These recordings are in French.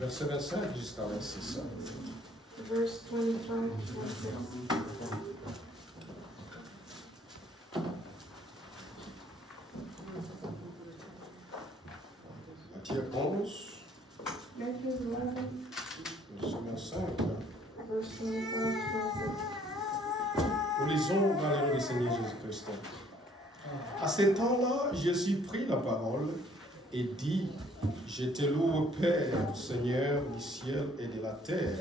Verset 25 jusqu'à 26. Verse 25, 26. Matthieu 11, Matthew 11, verset 25. verse 25, 26. Nous lisons dans le nom du Seigneur Jésus-Christ. À ce temps-là, Jésus prit la parole et dit, je te loue, Père, Seigneur du ciel et de la terre,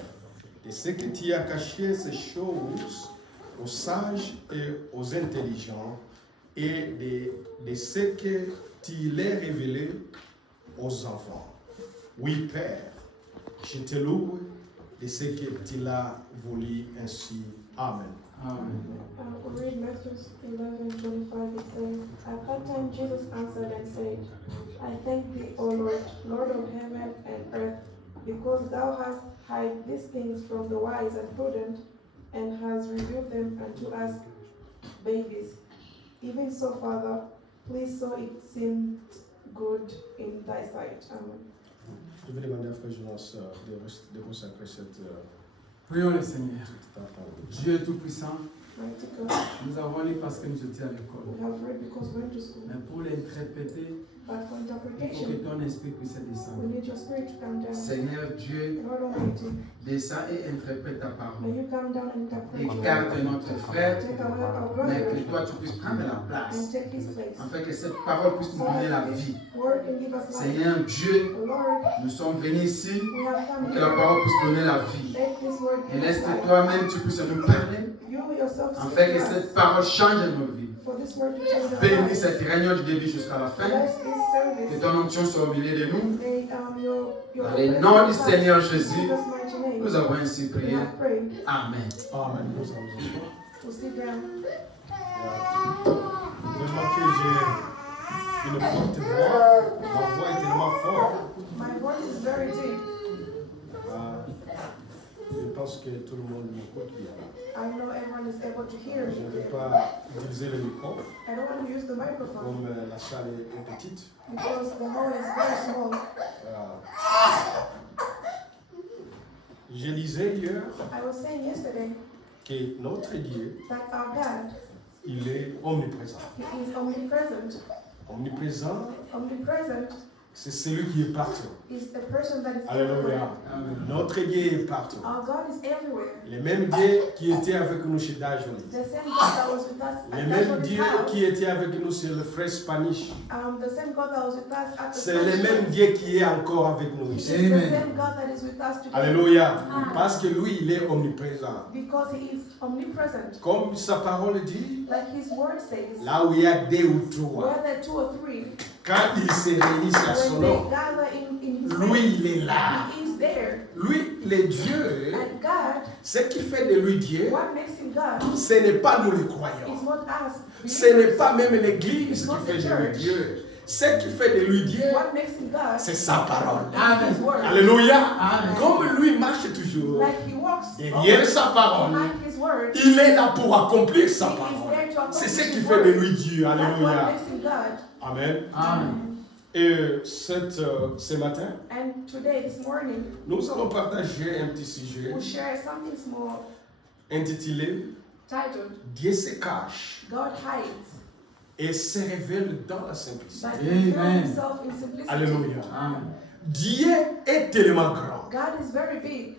de ce que tu as caché ces choses aux sages et aux intelligents, et de ce que tu les révélé aux enfants. Oui, Père, je te loue de ce que tu l'as voulu ainsi. Amen. We read Matthew 11:25. It says, at that time Jesus answered and said, I thank thee, O Lord, Lord of heaven and earth, because thou hast hid these things from the wise and prudent, and hast revealed them unto us babies. Even so, Father, please, so it seemed good in thy sight. Amen. Je vais demander à Frère Jonas de consacrer cette Prions le Seigneur. parole. Dieu tout-puissant, Mighty God, nous avons lu parce que nous étions à l'école. we have read because we went to school, Mais pour l'interpréter, but for il faut que interpretation, ton esprit puisse we descendre. need your spirit to come down. Seigneur Dieu, Lord Almighty, descends et interprète ta may parole. you come down and interpret Et your garde word. notre frère, Take away our mais brother que toi tu puisses prendre la and place. take his place. Afin que cette parole puisse nous donner la vie. Word can give us life. Seigneur Dieu, Lord, nous sommes venus ici we have come pour que la here. parole puisse donner la vie. Let this word Et give laisse us que life. toi-même tu puisses nous parler. You yourself Afin speak que to us. cette parole change nos vies. For this word to change our Bénis lives. cette réunion du début jusqu'à la fin. Bless this Que service. ton onction soit au milieu de nous. May your Dans le nom du Seigneur Jésus, Jesus' mighty name. nous avons ainsi We prié. have prayed. Amen. Amen. Nous allons asseoir. To sit down. Remarquez, j'ai une forte voix. Ma voix est tellement forte. My voice is very deep. Je pense que tout le monde m'écoute bien. I know everyone is able to hear Je ne me. vais pas utiliser le micro I don't want to use the microphone comme la salle est petite. because the hall is very small. Je disais hier I was saying yesterday que notre Dieu, that our God, il est omniprésent. He is omnipresent. Omniprésent, Omnipresent c'est celui qui est partout. is the person that is Alléluia. everywhere. Amen. Notre Dieu est partout. Our God is everywhere. Le même Dieu qui était avec nous chez Dajoli. The same God that was with us Le at même Dashboard's Dieu house. qui était avec nous sur le frère Spanish. The same God that was with us at the C'est le Spanish même house. Dieu qui est encore avec nous It's ici. the Amen. same God that is with us today. Alléluia. Parce que lui, il est omniprésent. Because He is omnipresent. Comme sa parole dit, Like His word says, là où il y a deux ou trois, where there are 2 or 3, quand ils se réunissent à son when they nom, gather in His lui, name, il est là. He is there. Lui, le Dieu, And God, ce qui fait de lui Dieu, what makes Him God ce n'est pas nous les is croyants. not us. Ce n'est believers. pas même l'Église qui fait de lui Dieu. Ce qui fait de lui Dieu, What makes Him God c'est sa parole. is His word. Alléluia. Amen. Comme lui marche toujours Like He walks derrière sa parole, behind His word. il est là pour accomplir He sa is parole. there to accomplish C'est ce qui His fait de word. lui Dieu. That's what Alléluia. makes Him God. Amen. Amen. Et ce matin, And today, this morning, nous allons partager un petit sujet we'll share something small intitulé titled Dieu se cache God hides, et se révèle dans la simplicité. but He reveals Amen. Himself in simplicity. Alléluia. Amen. Dieu est tellement grand. God is very big.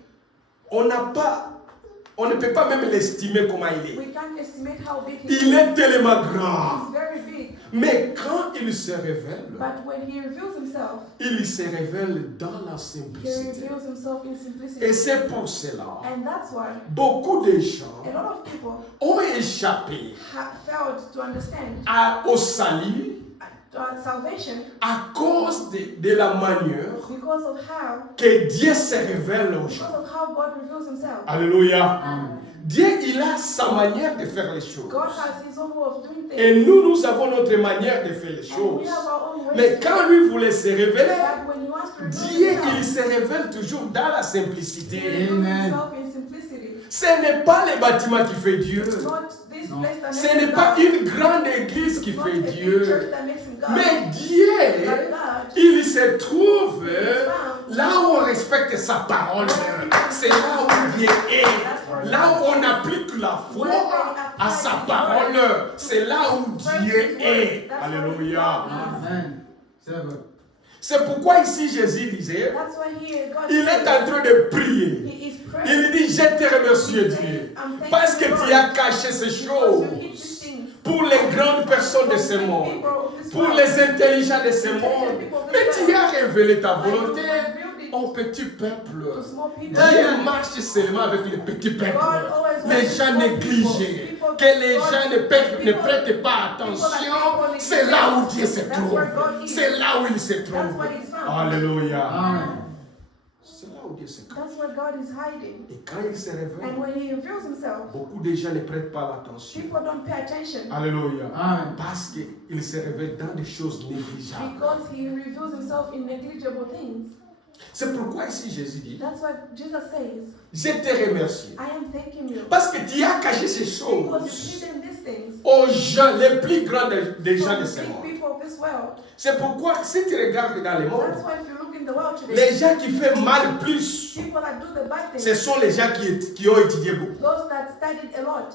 On ne peut pas même l'estimer comment il est. We can't estimate how big He Il is. est tellement grand. He's very big. Mais quand il se révèle, But when He reveals Himself, il se révèle dans la He simplicité. reveals Himself in Et simplicity. c'est pour cela, And that's why beaucoup de gens a lot of people ont échappé have failed to understand au salut salvation à cause de la manière because of how que Dieu se révèle aux gens. because of how God reveals Himself. Alléluia. Amen. Dieu, il a sa manière de faire les choses. God has His own way of doing things. Et nous avons notre manière de faire les And we choses. have our own ways. Mais quand lui voulait se révéler, But when He wants to reveal Dieu, il Himself, se révèle toujours dans la He simplicité. reveals Amen. Himself in simplicity. Ce n'est pas les bâtiments qui fait Dieu. It's not this Non. place that Ce makes n'est Him pas God. une grande église qui It's not fait a big Dieu. church that makes Him God. Mais Dieu, But God, se trouve là où on respecte sa parole. C'est là où Dieu est. Là où on applique la foi à sa parole. C'est là où Dieu est. Alléluia. Amen. C'est vrai. C'est pourquoi ici Jésus disait, That's why here God il est en train de prier. He is praying. Il dit, je te remercie Dieu, parce que tu as caché ces choses pour les grandes personnes de ce monde, pour les intelligents de ce monde. Mais tu as révélé ta volonté au petit peuple. Dieu marche seulement avec les petits peuples, les gens négligés, que les gens ne prêtent pas attention. C'est là où Dieu se trouve. C'est là où il se trouve. Alléluia. Amen. C'est là où Dieu se trouve. That's where God is hiding. Et quand il se révèle, And when He reveals Himself, beaucoup de gens ne prêtent pas l'attention. people don't pay attention Alléluia. Amen. Parce qu'il se révèle dans des choses négligeables. because He reveals Himself in negligible things. C'est pourquoi ici Jésus dit, That's what Jesus says. je te remercie. I am thanking you Parce que tu as caché ces because choses you've hidden these things aux gens, les plus grands des gens from de the ce big monde. people of this world. C'est pourquoi si tu regardes dans le monde, That's why if you look in the world today, les gens qui font mal plus, people that do the bad ce things, sont les gens qui ont étudié beaucoup. those that studied a lot,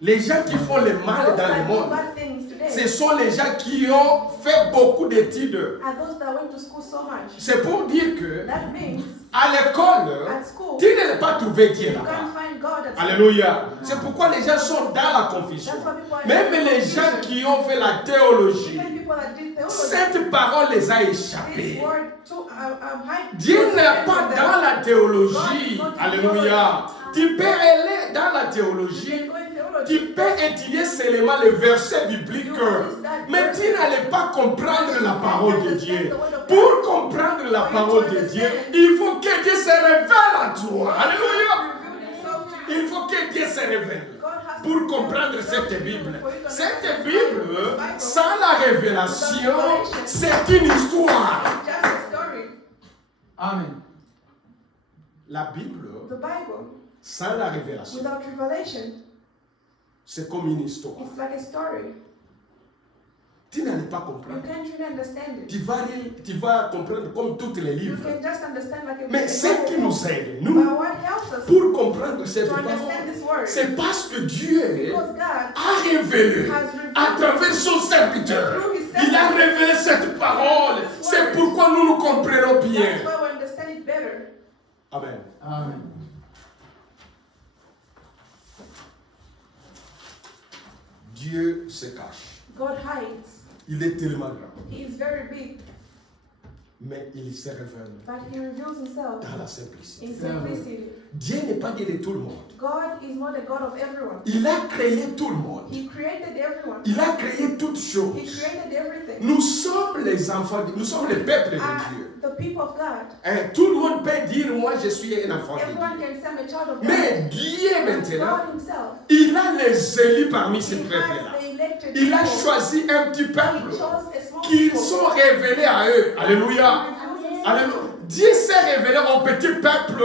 Les gens qui font le mal those dans that le do monde, bad things today, ce sont les gens qui ont fait beaucoup d'études. are those that went to school so much. C'est pour dire que That means à l'école, at school, tu ne pas trouver Dieu you là-bas. can't find God at school. Alléluia. C'est pourquoi les gens sont dans la confusion. That's why people are Même in les confusion. gens qui ont fait la théologie, Even people that did theology, cette parole les a this échappés. word too, hide. Dieu n'est pas dans la théologie. Alléluia. Tu peux aller dans la You théologie. can go in theology. Tu peux étudier seulement les versets bibliques. Mais tu n'allais pas comprendre la parole de Dieu. Pour comprendre la parole de Dieu, il faut que Dieu se révèle à toi. Alléluia. Il faut que Dieu se révèle pour comprendre cette Bible. Cette Bible, sans la révélation, c'est une histoire. Just a story. Amen. La Bible, The Bible, sans la révélation, without revelation, c'est comme une histoire. it's like a story. Tu n'allais pas You comprendre. can't really understand it. Tu vas comprendre comme tous les You livres. can just understand like a Mais ce qui nous aide, nous, But what helps us pour comprendre cette to parole, understand this word? c'est parce que Dieu Because God a révélé à travers son serviteur. Il a révélé cette parole. C'est pourquoi nous nous comprenons bien. That's why we understand it better. Amen. Amen. Dieu se cache. God hides. Il est tellement grand. He is very big, Mais il se révèle but He reveals Himself dans la simplicité. in simplicity. Dieu n'est pas Dieu de tout le monde. God is not a God of everyone. Il a créé tout le monde. He created everyone. Il a créé toutes He choses. created everything. Nous sommes les enfants, nous sommes le peuple de Are Dieu. the people of God. Hein, tout le monde peut dire, moi je suis un enfant de Everyone Dieu. can say I'm a child of God. Mais Dieu maintenant, God Himself. il a les élus parmi ces He peuples-là. has the elected Il a people. choisi un petit He peuple chose a small qui people. sont révélés à eux. Alléluia. Alléluia. Dieu s'est révélé au petit peuple.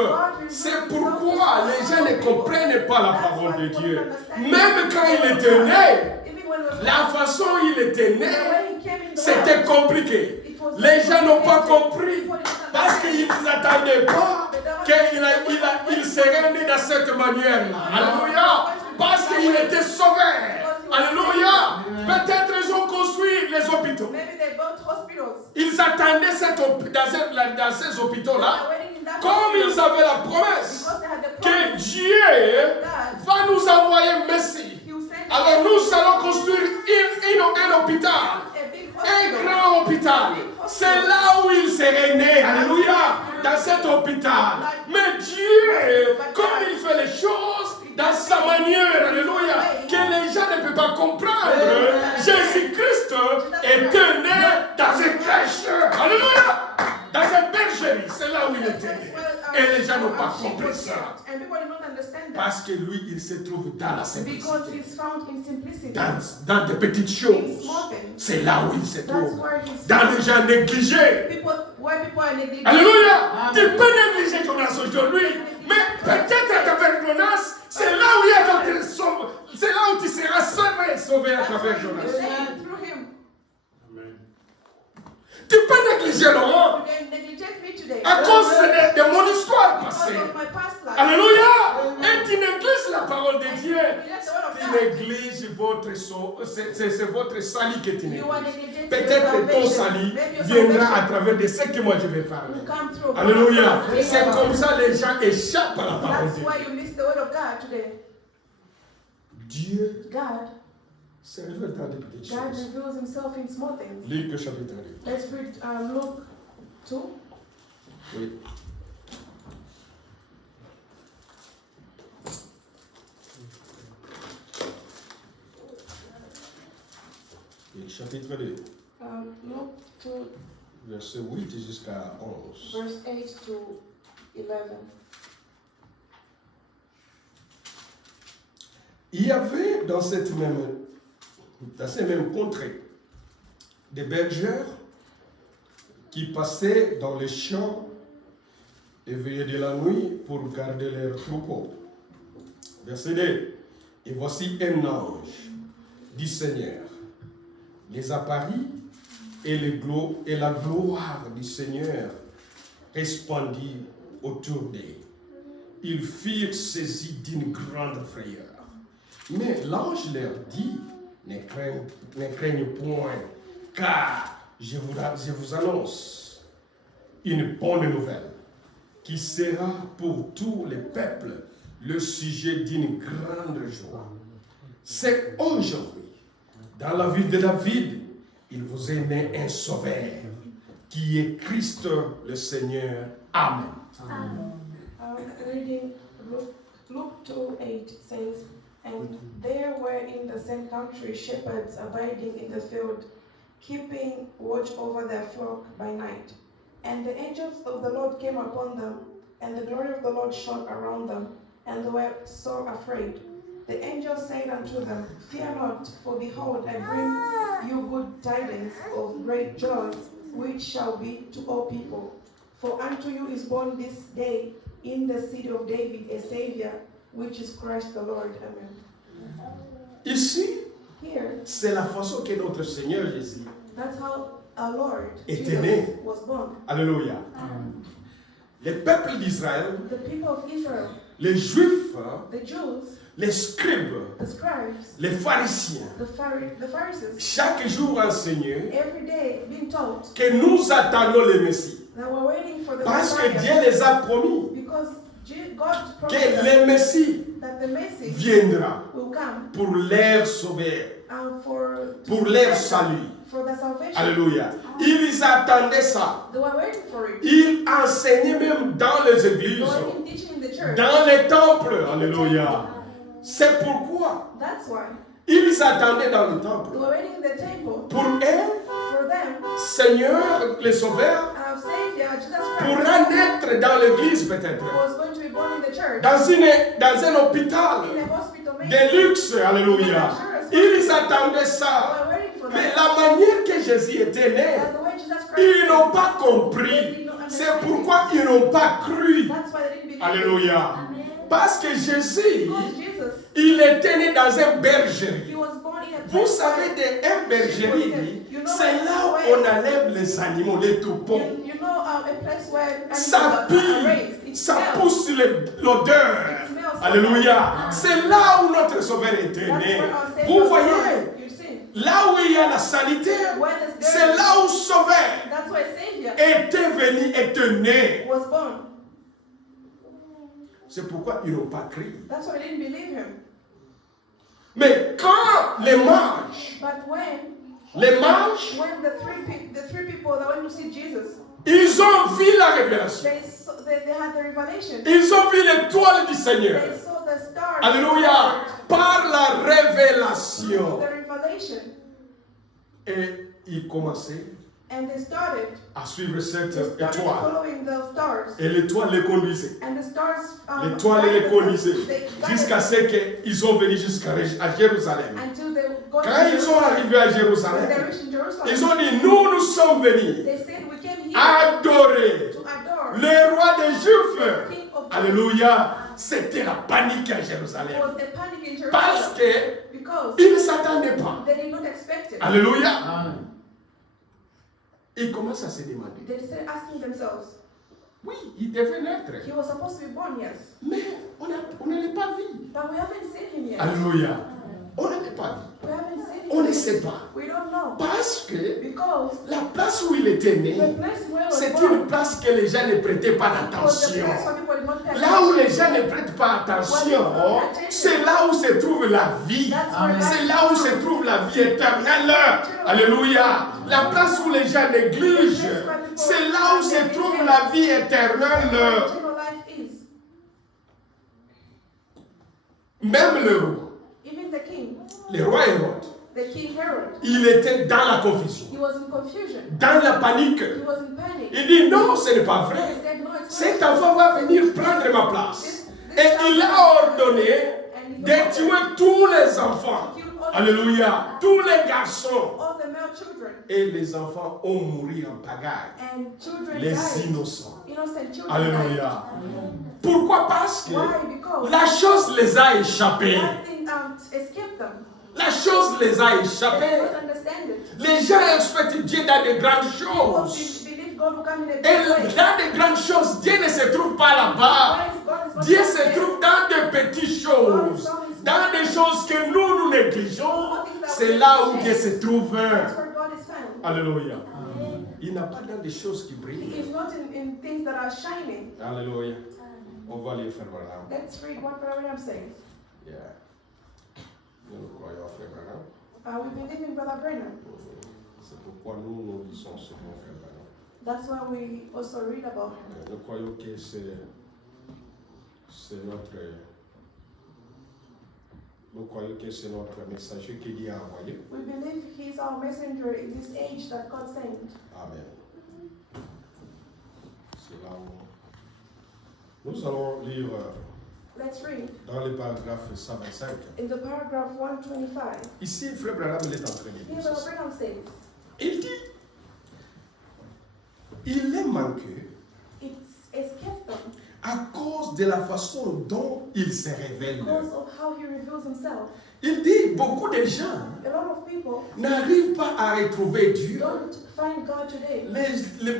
C'est pourquoi les gens ne comprennent pas la parole de Dieu. Même quand il était né, Even when it was la façon dont il était the né, way He came in the c'était world, compliqué. it was Les gens n'ont pas complicated. compris People didn't parce understand. qu'ils ne s'attendaient pas qu'il serait né de cette manière-là. Alléluia. Parce qu'il était sauvé. Alléluia. Peut-être ils ont construit les hôpitaux. Maybe they built hospitals. Ils attendaient dans ces hôpitaux-là, They were waiting in that comme hospital ils avaient la promesse because they had the que promise Dieu God. va nous envoyer Messie. He will send Alors nous allons construire un hôpital. a big Un hospital. grand hôpital. C'est là où il serait né. Alléluia. Dans cet hôpital. Mais Dieu, comme il fait les choses dans sa manière, alléluia, que les gens ne peuvent pas comprendre, Jésus-Christ était né dans une crèche. Alléluia. Dans une bergerie. C'est là où il était né. Et les gens n'ont pas compris ça. And people did not understand that Parce que lui, il se trouve dans la because simplicité. he's found in simplicity. Dans des petites In choses. small things. C'est là où il se That's trouve. where he's Dans les gens négligés. people where people are neglected. Alléluia. Tu peux négliger Jonas aujourd'hui. Mais peut-être à travers Jonas, c'est là où il y a quelque chose. C'est là où tu seras sauvé à That's where travers you'll be Jonas. saved through him. Tu peux négliger Laurent You can neglect me today. à cause de mon histoire passée. Because of my past life. Alléluia. Et tu négliges la parole de Dieu. Neglect the word of Tu God. négliges votre c'est votre salut que tu You are négliges. neglecting your Peut-être que ton salvation. salut Maybe your viendra salvation à travers de ce que moi je vais parler. will come through. Alléluia. That's C'est comme ça les gens échappent à la parole de why Dieu. you miss the word of God today. Dieu God se révèle dans des petites God choses. reveals himself in small things. Luc chapitre 2. Let's read Luke 2. Oui. Luc chapitre 2, Luke 2, verset 8 jusqu'à 11. verse 8 to 11. Il y avait dans ces mêmes contrées des bergères qui passaient dans les champs et veillaient de la nuit pour garder leurs troupeaux. Verset 2. Et voici un ange du Seigneur les apparut et la gloire du Seigneur répandit autour d'eux. Ils furent saisis d'une grande frayeur. Mais l'ange leur dit, ne craignez point, car je vous annonce une bonne nouvelle qui sera pour tous les peuples le sujet d'une grande joie. C'est aujourd'hui, dans la ville de David, il vous est né un sauveur, qui est Christ le Seigneur. Amen. Reading Luke 2:8 says, And there were in the same country shepherds abiding in the field, keeping watch over their flock by night. And the angels of the Lord came upon them, and the glory of the Lord shone around them, and they were so afraid. The angel said unto them, Fear not, for behold, I bring you good tidings of great joy, which shall be to all people. For unto you is born this day in the city of David a Savior, which is Christ the Lord. Amen. Ici, Here, c'est la façon que notre Seigneur Jésus that's how our Lord était né. Jesus was born. Alléluia. Les peuples d'Israël, The people of Israel, les Juifs, the Jews, les scribes, the scribes, les pharisiens, the Pharisees, chaque jour enseignaient every day being taught que nous attendons le Messie. that we're waiting for the Parce que Messiah, Dieu les a promis because God que promised le Messie that the Messiah viendra will come pour leur sauver, pour leur salut. for the salvation. Alléluia. Ils attendaient ça. They were waiting for it. Ils enseignaient même dans les They églises, were even teaching in the church. dans les temples. Alléluia. C'est pourquoi That's why ils attendaient dans le they temple. were waiting in the temple Pour eux, for them. Seigneur, le Sauveur, Our Savior, Jesus Christ, pourra naître dans l'église peut-être. was going to be born in the church, Dans un hôpital in a hospital, maybe. de luxe. Alléluia. Ils attendaient They ça. were waiting for Mais that. la manière que Jésus était né, That's the way Jesus Christ ils came. n'ont pas compris. C'est pourquoi ils n'ont pas cru. That's why they didn't believe. Alléluia. Parce que Jésus, Because Jesus, il était né dans une bergerie. he was born in a Vous place savez, une bergerie, c'est là où on enlève les animaux, les troupeaux. you know a place where Ça animals are raised. pue, It ça smells. pousse l'odeur. Alléluia. C'est là où notre Sauveur était That's né. where our Savior Vous was voyez, born. You see, là où il y a la saleté, where there's c'est dirt, là où Sauveur that's where Savior était venu, était né. was born. C'est pourquoi ils n'ont pas cru. That's why they didn't believe him. Mais quand les mages, But when the three people that went to see Jesus, ils ont vu la révélation. they had the revelation. Ils ont vu l'étoile du Seigneur. They saw the stars. Alléluia. Par la révélation. The revelation. Et ils commençaient And they started à suivre cette started étoile. following the stars. Et l'étoile les conduisait. And the stars L'étoile les guided conduisait. them. They guided Jusqu'à ce qu'ils ont venu jusqu'à Jérusalem. until they got Quand to ils sont arrivés à When they Jérusalem, reached in Jerusalem, ils ont dit, nous sommes venus they said, we came here adorer to adore le roi des the Juifs. King of Jews. Alléluia. C'était la panique à There Jérusalem. was a panic in Jerusalem Parce qu'ils because ne s'attendaient pas. they did not expect it. Alléluia. Amen. ils commencent à se demander. they started asking themselves, Oui, il devait naître. he was supposed to be born, yes, Mais on ne l'a pas vu. but we haven't seen him yet. Alléluia. On ne l'a pas vu. We haven't seen On him. ne sait pas. We don't know. Parce que Because la place où il était né, the place where he was c'est born une place que les gens ne prêtaient pas was the d'attention. place where people did not pay Là où les attention. gens ne prêtent pas attention, c'est là où se trouve la vie. Amen. C'est là où se trouve la vie éternelle. Alléluia. La place où les gens négligent, c'est là où se trouve la vie éternelle. Eternal life is. Même le roi, Even the king, le roi Hérode, the king Herod, il était dans la confusion, he was in confusion. dans la panique. He was in panic. Il dit non, ce n'est pas He vrai. said, no, it's Cet not. enfant va venir prendre ma place. Et il a ordonné de tuer tous les enfants. Alléluia. Tous les garçons. All the male children Et les enfants ont mouru en pagaille. and children Les died. innocents. Innocent children Alléluia. Pourquoi? Parce que died. Why? Because la chose les a échappés. that thing escaped them. La chose les a They échappés. didn't understand it. Les gens expectent Dieu dans de grandes People choses. believe God will come in a Et big way. dans de grandes choses, Dieu ne se trouve pas là-bas. Why is God is not Dieu there? se trouve dans de petites choses, dans des choses que nous négligeons. C'est là où Dieu se trouve. That's where God is found. Alléluia. Il n'a pas dans des choses qui He brillent. is not in things that are shining. Alléluia. On va les faire voilà. Let's read what Brother says. Yeah. Nous croyons frère Branham. We believe in Brother Brennan. C'est pourquoi nous lisons ce mot frère Branham. That's why we also read about him. Nous croyons que c'est notre. Nous croyons que c'est notre messager qui Dieu a envoyé. We believe he is our messenger in this age that God sent. Amen. C'est là où nous allons lire Let's read dans le paragraphe 125. in the paragraph 125. Ici, frère Branham il est en train de Here dire Brother ceci. Brennan says, Il dit, il est manqué it's escaped them à cause de la façon dont il se révèle. because of how he reveals himself. Il dit, beaucoup de gens A lot of people n'arrivent pas à retrouver Dieu. don't find God today.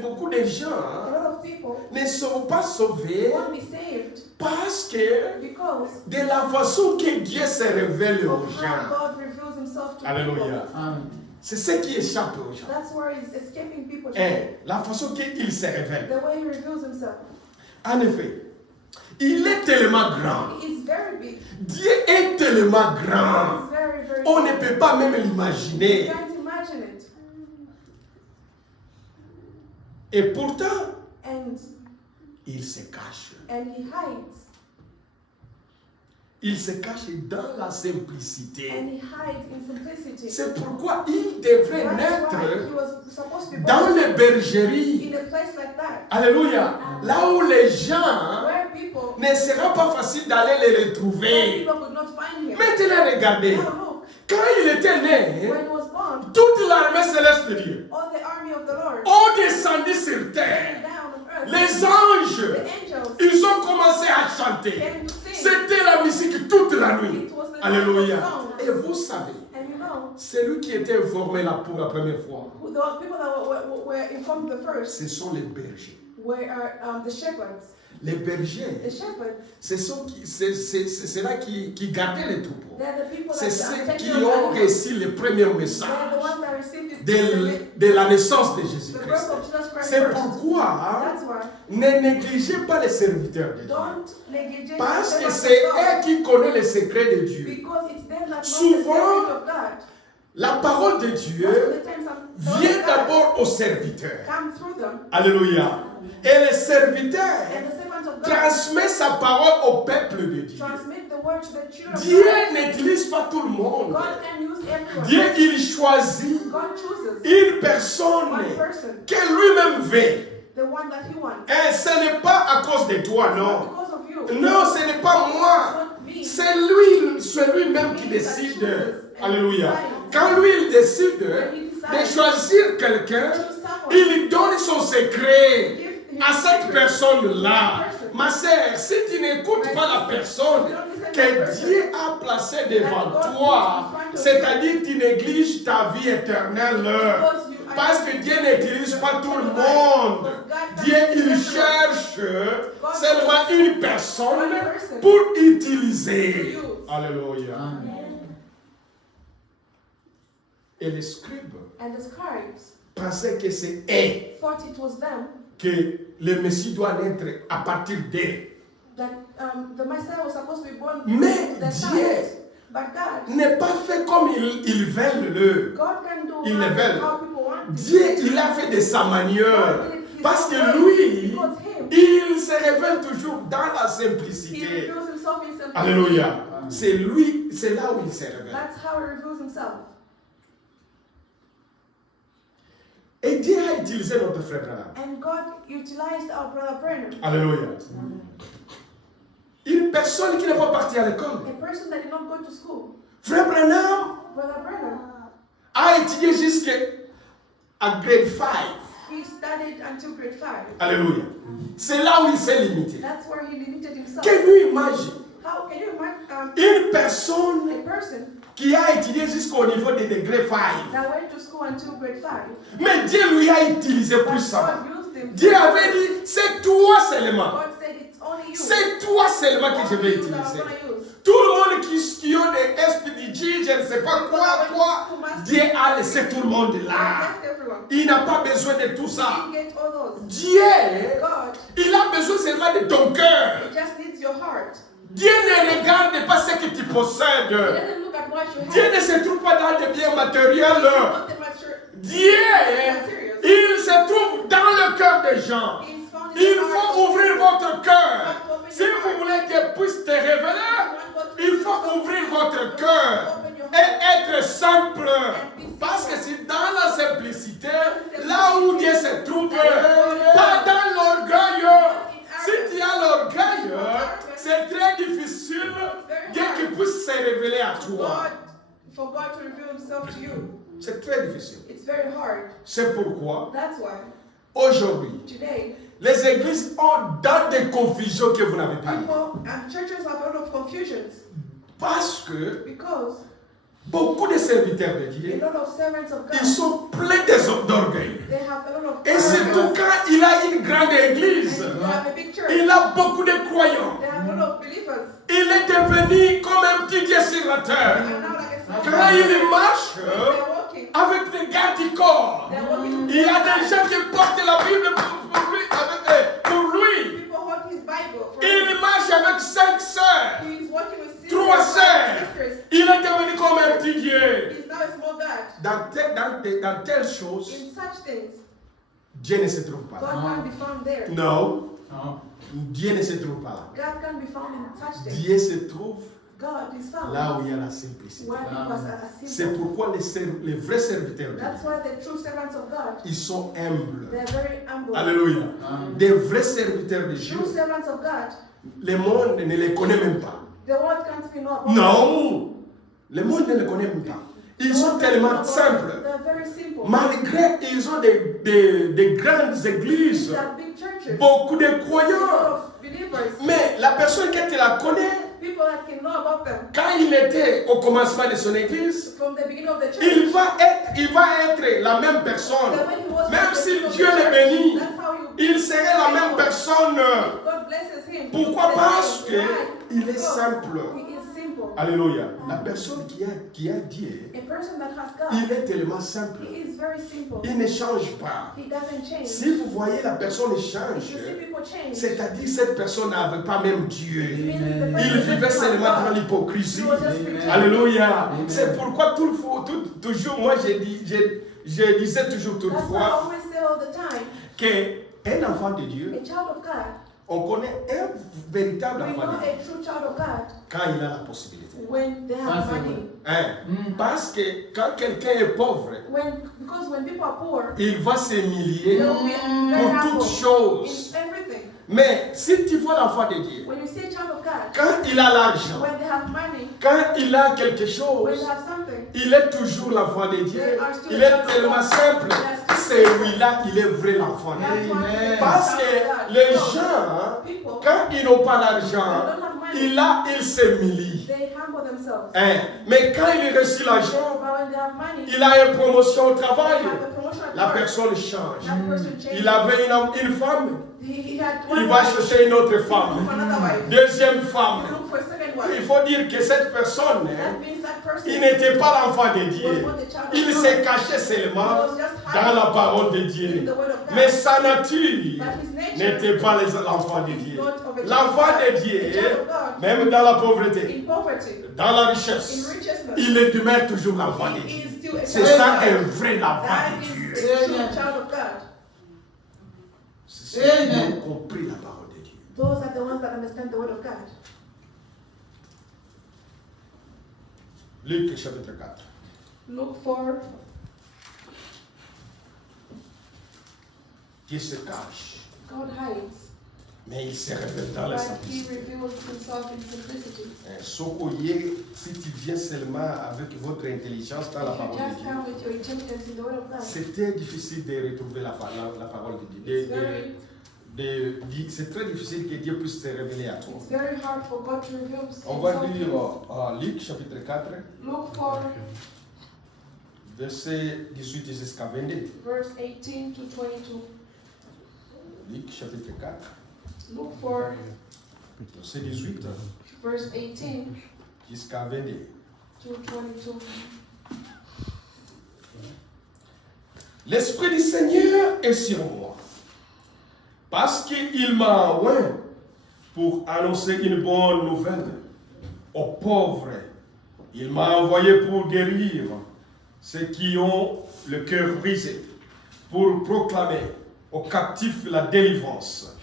Beaucoup de A gens lot of people ne sont pas sauvés won't be saved parce que because de la façon que Dieu se révèle aux of how gens. God reveals himself to Alléluia. people. Amen. C'est ce qui échappe aux gens. That's where he's escaping people today. Et la façon qu'il se révèle. The way he reveals himself. En effet, il est tellement grand. He is very big. Dieu est tellement He grand. is very, very On ne big. peut pas même You l'imaginer. can't imagine it. Et pourtant, And il se cache. he hides. Il se cache dans la simplicité. And he hides in simplicity. C'est pourquoi il devrait That's why naître he was supposed to be dans born les bergeries. in a place like that. Alléluia. Là où les gens Where people, ne sera pas facile d'aller les where retrouver. people could not find him. Maintenant, regardez. Now look, Quand il était né, when he was born, toute l'armée céleste de Dieu all the army of the Lord ont descendu sur came terre. down on earth. Les anges, The angels ils ont commencé à chanter. came to sing. C'était la musique toute la nuit. It was the Alléluia. song. Et vous savez, And you know, celui qui était informé là pour la première fois, the people that were informed the first ce sont les bergers. were the shepherds. Les bergers, The shepherds, c'est ceux-là qui gardaient les troupeaux. they're the people C'est that ceux take qui care of ont animals. reçu le premier They're the message ones that received it, de la naissance de the Jésus-Christ. birth of Jesus Christ C'est first. pourquoi That's why ne négligez pas les serviteurs de Dieu. don't negligent Parce the que servants c'est of God, eux qui connaissent les secrets de Dieu. because it's them that know the Souvent, secret of God. La parole de Most Dieu of the time, some vient God d'abord aux serviteurs. come through them, Alléluia. Et les serviteurs and the servants of God transmettent sa parole au peuple de Dieu. transmit the word to the children of Dieu God. n'utilise pas tout le monde. God can use everyone. Dieu, il choisit God chooses une personne one person, que lui-même veut. the one that He wants. Et ce n'est pas à cause de toi, Not non. because of you. Non, ce n'est pas moi. It's not me. C'est lui, c'est lui-même qui décide. Alléluia. Quand lui, il décide de choisir quelqu'un, il donne son secret à cette personne-là. Ma sœur, si tu n'écoutes pas la personne que Dieu a placée devant toi, c'est-à-dire que tu négliges ta vie éternelle. Because you Parce que Dieu n'utilise pas tout le monde. Dieu, il cherche seulement une personne pour utiliser. Alléluia. Et les scribes And the scribes pensaient que c'est eux thought it was them, que le Messie doit naître à partir d'eux. that the Messiah was supposed to be born Mais the Dieu science. But God, n'est pas fait comme ils veulent le. God can do Ils le veulent. how people want it. Dieu, il a fait de sa manière. Parce que lui, Because him, il se révèle toujours dans la he simplicité. reveals himself in simplicity. Alléluia. C'est lui, c'est là où il se révèle. That's how he reveals himself. Et Dieu a utilisé notre frère Branham. And God utilized our brother Brennan, Alléluia. Une personne qui n'est pas partie à l'école. a person that did not go to school. Frère Branham Brother Brennan, a étudié jusqu'à grade 5. he studied until grade 5. Alléluia. C'est là où il s'est limité. That's where he limited himself. Que nous imagine How can you imagine une personne a person qui a étudié jusqu'au niveau des degrés 5. that went to school until grade 5? Mais Dieu lui a utilisé But puissamment. God used him. Dieu avait dit, c'est toi seulement. God said it's only you. C'est toi seulement que je vais Only you that I'm utiliser. gonna use. Tout le monde qui ont des SPDG, je ne sais pas quoi, Dieu a laissé tout le monde God là. left everyone. Il n'a pas besoin de tout He ça. didn't get all those. Dieu, God, il a besoin seulement de ton cœur. he just needs your heart. Dieu ne regarde pas ce que tu He possèdes. doesn't look at what you have. Dieu ne se trouve pas dans des biens matériels. Not the mature Dieu, materials. il se trouve dans le cœur des gens. He's found in Il the heart. faut ouvrir votre cœur. Si vous voulez que puisse te révéler, il faut ouvrir votre cœur et être simple. Parce que c'est dans la simplicité, là où Dieu se trouve, pas dans l'orgueil. Si tu as l'orgueil, c'est très difficile Dieu qui puisse se révéler à toi. God, for God to reveal himself to you. C'est très difficile. It's very hard. C'est pourquoi, That's why aujourd'hui, today les églises ont dans des confusions que vous n'avez pas eues. people and churches have a lot of confusions Parce que because beaucoup de serviteurs de a Dieu, lot of servants of ils God, sont pleins d'orgueil. they have a lot of Et surtout quand il a une grande église, and they have a big church. il a beaucoup de croyants. They have a lot of believers. Il est devenu comme un petit Dieu sur la They terre. are now like a small Quand church. il marche They're walking. avec des gardes du corps, They're walking. il y a des gens qui portent la Bible pour lui. People hold his Bible. For Il marche avec 5 sœurs, He's walking with sisters. 3 sœurs. Sisters. Il est devenu comme un petit Dieu. He's now a small God. Dans telles choses, In such things, Dieu ne se trouve pas God là. can't be found there. Non, No. Dieu ne se trouve pas là. God can't be found in such things. Dieu se trouve God is found là où il y a la simplicité. where people are C'est simple. pourquoi les vrais serviteurs, de That's Dieu, why the true servants of God, ils sont humbles. they're very humble. Alléluia. Amen. Des vrais serviteurs de Dieu, True servants of God, le monde ne les connaît même pas. the world can't even know about them. Non, le monde ne les connaît même pas. Ils The sont world can't tellement know about them. simples. They're very simple. Malgré ils ont des grandes églises, They have big churches. beaucoup de A lot croyants. of believers. Mais la personne que tu la connais, People that can know about them. quand il était au commencement de son église, From the beginning of the church. il va être la même personne. that when he was Même from the si beginning of Dieu the le church, bénit, that's how you- il serait la même personne. God blesses him. Pourquoi? Parce que Why? il est Because simple. He is simple. Alléluia. La personne qui a Dieu, A person that has God, il est tellement simple. he is very simple. Il ne change pas. He doesn't change. Si vous voyez la personne If change, you see people change, c'est-à-dire cette personne n'avait pas même Dieu. it means the Il person Il vivait doesn't have seulement dans God. l'hypocrisie. He was just Amen. pretending. Alléluia. Amen. C'est pourquoi toujours, moi je disais toujours That's why I toutefois always say all the time, qu'un enfant de Dieu, a child of God, on connaît un véritable we enfant know de Dieu a true child of God quand il a la possibilité. when they Ça, have c'est money. Hein? Parce que quand quelqu'un est pauvre, Because when people are poor, il va s'humilier they will be very pour humble toutes choses. in everything. Mais si tu vois l'enfant de Dieu, When you see a child of God, quand il a l'argent, when they have money, quand il a quelque when chose, they have something, il est toujours l'enfant de Dieu. they are still Il est child of tellement God. simple. They are still C'est simple. lui-là, il est vrai l'enfant de That's Dieu. why they are Parce child que of God. les Because gens, people, quand ils n'ont pas they l'argent, don't have money, ils s'humilient. they humble themselves. Hein? Mais quand il reçoit l'argent, But when they have money, il a une promotion au they travail. have a promotion at la work, personne change. that person changes. Il avait une femme, He had il one va wife, chercher une autre he look for femme. another wife. Deuxième He femme. look for a second Il wife. faut dire que cette personne, That means that person il n'était pas l'enfant de was Dieu. not the child of Il God. s'est caché seulement dans la parole de Dieu. Mais sa nature n'était pas l'enfant de Dieu. L'enfant de Dieu, même dans la pauvreté, In poverty, dans la in richesse, richness, il demeure toujours l'enfant de he Dieu. is still a C'est child ça of un God. vrai enfant That de is Dieu. a true child of God. C'est ceux qui ont compris la parole de Dieu. Those are the ones that understand the word of God. Luc chapitre 4. Look for Dieu se cache, God hides, mais il se révèle dans la but he simplicité. reveals himself in simplicity. Sokoye, si tu viens seulement avec votre intelligence dans la If you parole de just Dieu, come with your intelligence in the word of God, c'était difficile de retrouver la parole de Dieu. C'est très difficile que Dieu puisse se révéler à toi. it's very hard for God to reveal On va himself to lire you. Luc chapitre 4, Look for verset 18 jusqu'à 22. verse 18 to 22. Luc chapitre 4, Look for verset 18 verse 18 jusqu'à 22. to 22. L'Esprit du Seigneur est sur moi, parce qu'il m'a envoyé pour annoncer une bonne nouvelle aux pauvres. Il m'a envoyé pour guérir ceux qui ont le cœur brisé, pour proclamer aux captifs la délivrance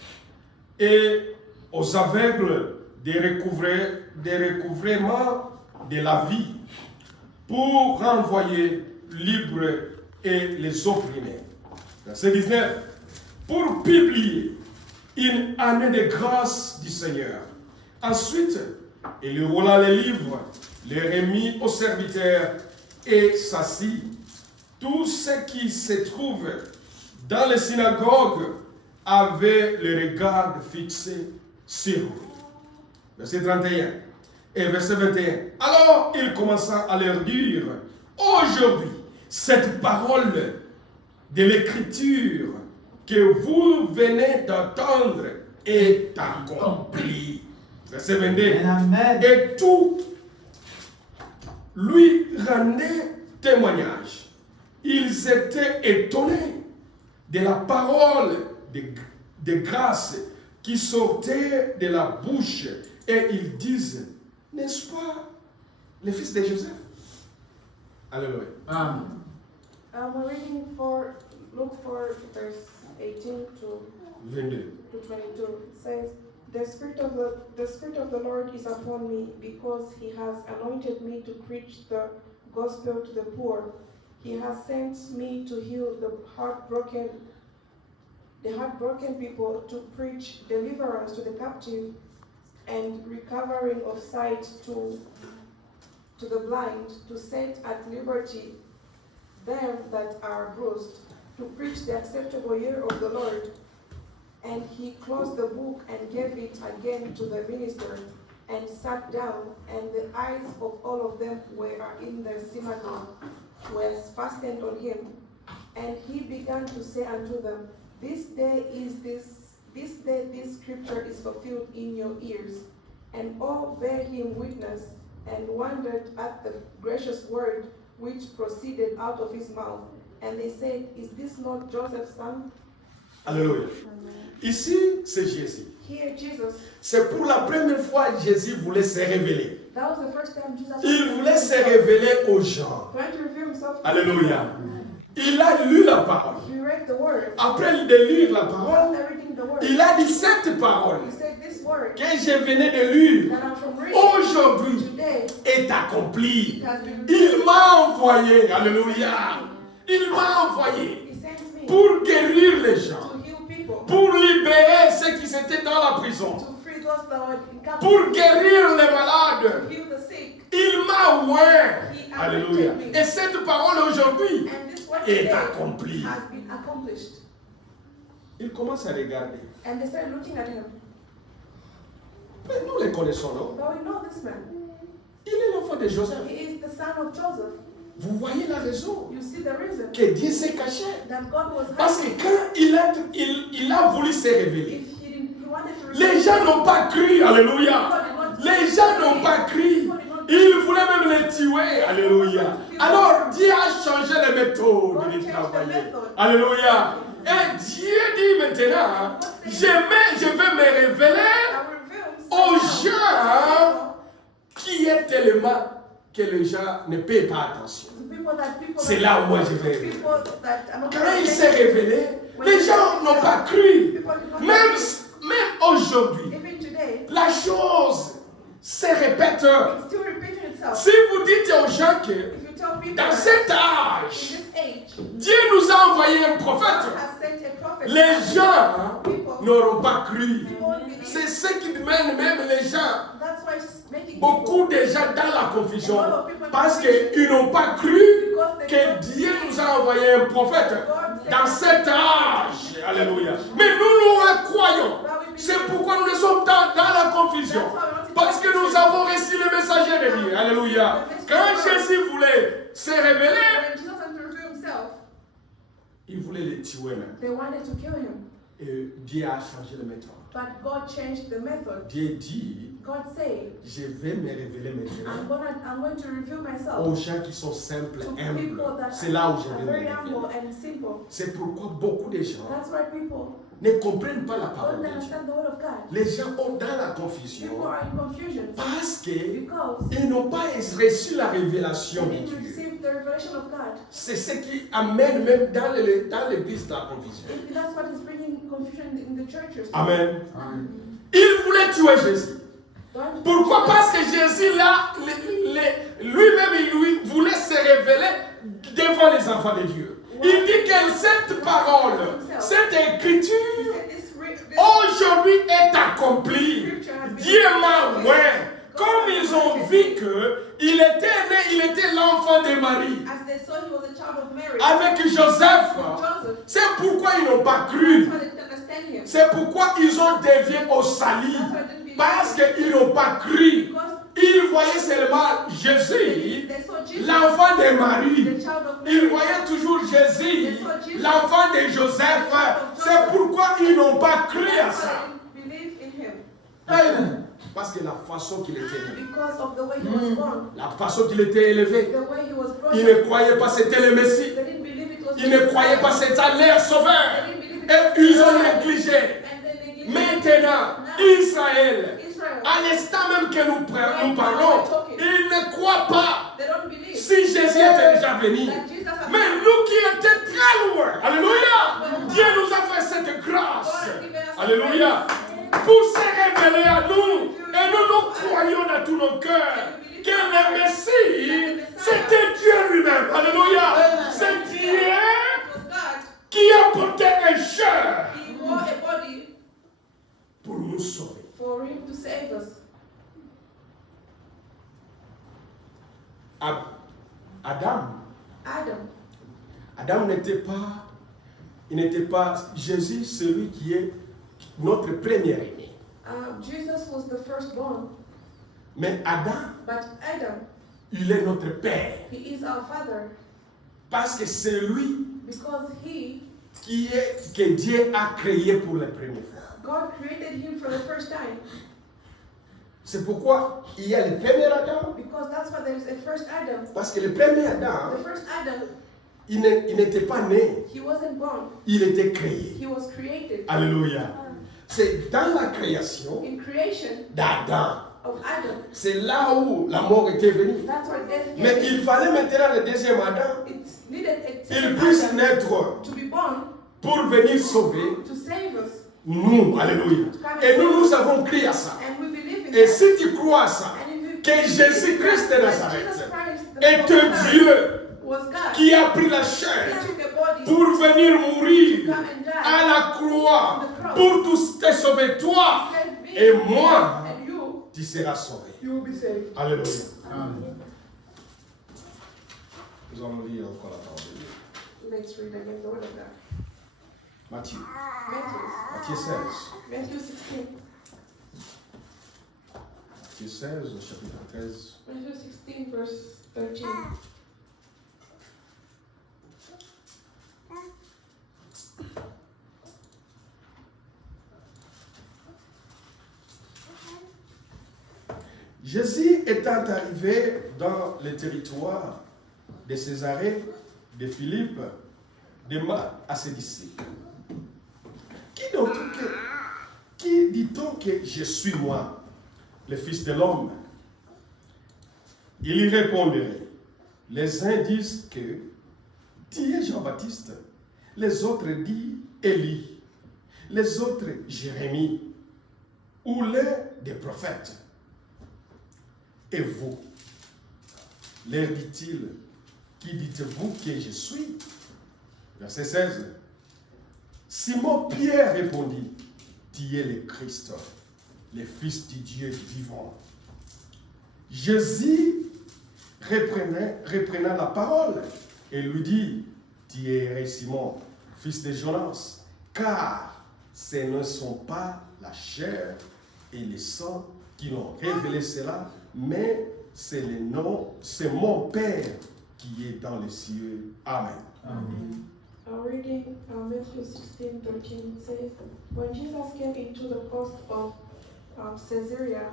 et aux aveugles des recouvrements de la vie, pour renvoyer libres et les opprimés. Verset 19. Pour publier une année de grâce du Seigneur. Ensuite, il roula les livres, les remit aux serviteurs et s'assit. Tous ceux qui se trouvent dans les synagogues avaient le regard fixé sur lui. Verset 31 et verset 21. Alors il commença à leur dire, aujourd'hui, cette parole de l'écriture que vous venez d'entendre est accomplie. Verset 22. Amen. Et tout lui rendait témoignage. Ils étaient étonnés de la parole de grâce qui sortait de la bouche. Et ils disent, n'est-ce pas le fils de Joseph? Alléluia. Amen. We're reading for Luke 4 verse 18 to 22. 22. It says, the Spirit of the Lord is upon me, because He has anointed me to preach the gospel to the poor. He has sent me to heal the heartbroken people, to preach deliverance to the captive and recovering of sight to the blind, to set at liberty them that are bruised, to preach the acceptable year of the Lord. And he closed the book and gave it again to the minister, and sat down, and the eyes of all of them were in the synagogue were fastened on him. And he began to say unto them, this day this scripture is fulfilled in your ears. And all bare him witness, and wondered at the gracious word which proceeded out of his mouth. And they said, is this not Joseph's son? Alléluia. Ici, c'est Jésus. Here, Jesus, C'est pour la première fois que Jésus voulait se révéler. that was the first time Jesus Il voulait se révéler aux gens. trying to reveal himself to Alléluia. Il a lu la parole. He read the word. Après de lire la parole, After reading the word, il a dit cette parole he said, this word que je venais de lire that I'm from reading aujourd'hui today est accomplie. has been Il m'a envoyé, alléluia. Il m'a envoyé He sends me pour guérir les gens, to heal people, pour libérer ceux qui étaient dans la prison, to free those that are in captivity, pour guérir les malades. to heal the sick. Il m'a ouvert. He Alléluia. anointed me. Et cette parole aujourd'hui And this word est today accomplie. has been accomplished. Il commence à regarder. And they started looking at him. Mais nous les connaissons, non? But we know this man. Il est l'enfant de Joseph. He is the son of Joseph. Vous voyez la raison You see the reason que Dieu s'est caché. that God was Parce que hiding. quand il a voulu se révéler, If he wanted to les gens n'ont pas cru. Alléluia. Les gens n'ont pas cru. Ils voulaient même les tuer. Alléluia. Alors Dieu a changé les méthodes de travailler. Alléluia. Et Dieu dit maintenant, je vais me révéler aux gens qui est tellement que les gens ne paient pas attention. C'est là où moi je vais révéler. Quand il s'est révélé, les gens n'ont pas cru. Même aujourd'hui, Even today, la chose se répète. it's still repeating itself. Si vous dites aux gens que If you tell people dans that cet in âge, this age, Dieu nous a envoyé un God prophète, has sent a prophet, les gens people n'auront pas cru. won't believe. C'est ce qui mène même les gens, That's why it's making beaucoup people, de gens dans la confusion, parce qu'ils n'ont pas cru que Dieu nous a envoyé un prophète dans cet âge. Alléluia. Mais nous le croyons. C'est pourquoi nous sommes dans la confusion. Parce que nous avons reçu le messager de Dieu. Alléluia. Quand Jésus voulait se révéler, when Jesus wanted to reveal himself, il voulait les tuer même. they wanted to kill him. Et Dieu a changé le méthode. But God changed the method. Dieu dit, God said, je vais me révéler maintenant I'm going to reveal aux myself gens qui sont simples, to humbles. people that C'est là où je are vais me very humble révéler. and simple. C'est pourquoi beaucoup de gens That's why people ne comprennent pas la parole don't de Dieu. understand the word of God. Les gens ont dans la People confusion are in confusion parce qu'ils because n'ont pas reçu la révélation they de didn't Dieu. receive the revelation of God. C'est ce qui amène même dans l'église de la confusion. If that's what is bringing confusion in the churches. Amen. Amen. Il voulait tuer Jésus. Don't- Pourquoi? Parce que Jésus, là, lui-même, il voulait se révéler devant les enfants de Dieu. Il dit que cette parole, cette écriture, aujourd'hui est accomplie. Dieu m'a oint. Comme ils ont vu qu'il était né, il était l'enfant de Marie. As they saw he was a child of Mary. Avec Joseph. Joseph. C'est pourquoi ils n'ont pas cru. That's why they didn't understand him. C'est pourquoi ils ont dévié au salut. That's why they didn't believe Parce him. qu'ils n'ont pas cru. Because Ils voyaient seulement Jésus, they saw Jesus, l'enfant de Marie. the child of Ils Mary. voyaient toujours Jésus, l'enfant de Joseph. C'est pourquoi ils n'ont pas cru à That's ça. why they didn't believe in him. Amen. Parce que la façon qu'il était né, Because of the way he was born, la façon qu'il était élevé, the way he was brought ils up. ne croyaient pas que c'était le Messie. They didn't believe it was Ils ne croyaient pas que c'était leur sauveur. They didn't believe it Et was ils ont God. négligé. And they neglected Maintenant, Israël, Israel. à l'instant même que nous parlons, ils ne croient pas They don't believe si Jésus était déjà venu. that Jesus has Mais nous qui étions très loin, alléluia, Dieu nous a fait cette grâce, alléluia, pour se révéler à nous. Et nous croyons dans tous nos cœurs que le Messie, c'était Dieu lui-même, alléluia. C'est Dieu it was God. qui a porté un chair He wore a body pour nous sauver. for him to save us. Adam n'était pas Jésus, celui qui est notre premier aîné. Jesus was the firstborn, Mais Adam, but Adam, il est notre père. he is our father Parce que c'est lui because he, que Dieu a créé pour la première fois. God created him for the first time. C'est pourquoi il y a le premier Adam. Because that's why there is a first Adam. Parce que le premier Adam, The first Adam, il n'était pas né, he wasn't born, il était créé. he was created. Alléluia. C'est dans la création In creation d'Adam. of Adam. C'est là où la mort était venue. That's why death Mais came. il fallait maintenant le deuxième Adam. It needed a Il second puisse Adam naître to be born pour venir sauver to save us. nous. Alléluia. Et nous avons crié à ça. And we believe in Et that. si tu crois à ça, And if you que believe Jésus-Christ de that Nazareth Jesus Christ, the est Son of un God, Dieu was God, qui a pris la he chair took a body pour venir mourir come and die, à la croix pour te sauver toi save me, et moi, and you, tu seras sauvé. you will be saved. Alléluia. Amen. Nous allons lire encore la parole de Dieu. Let's read again the word of God. Matthieu. Matthew, Matthieu 16. Matthew 16. Matthieu 16, au chapitre 13. Matthew 16, verse 13. Jésus étant arrivé dans le territoire de Césarée, de Philippe, demande à ses disciples, qui dit-on que je suis moi, le Fils de l'homme? Il y répondrait, les uns disent que tu es Jean-Baptiste, les autres disent Élie, les autres Jérémie, ou l'un des prophètes. Et vous, leur dit-il, qui dites-vous que je suis? Verset 16. Simon Pierre répondit, tu es le Christ, le Fils du Dieu vivant. Jésus reprenant la parole et lui dit, tu es Simon, fils de Jonas, car ce ne sont pas la chair et le sang qui l'ont révélé cela, mais c'est mon Père qui est dans les cieux. Amen. Amen. Our reading, Matthew 16:13 says, when Jesus came into the coast of Caesarea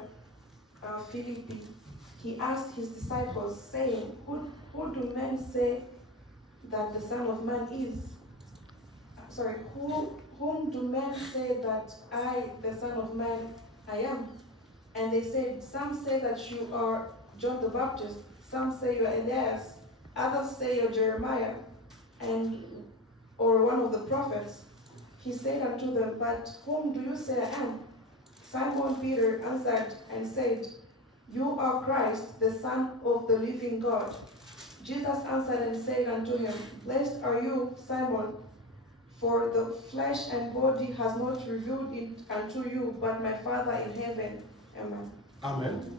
Philippi, he asked his disciples, saying, who do men say that the Son of Man is? Whom do men say that I, the Son of Man, I am? And they said, some say that you are John the Baptist, some say you are Elias, others say you are Jeremiah, or one of the prophets. He said unto them, but whom do you say I am? Simon Peter answered and said, you are Christ, the Son of the living God. Jesus answered and said unto him, blessed are you, Simon, for the flesh and body has not revealed it unto you, but my Father in heaven. Amen. Amen.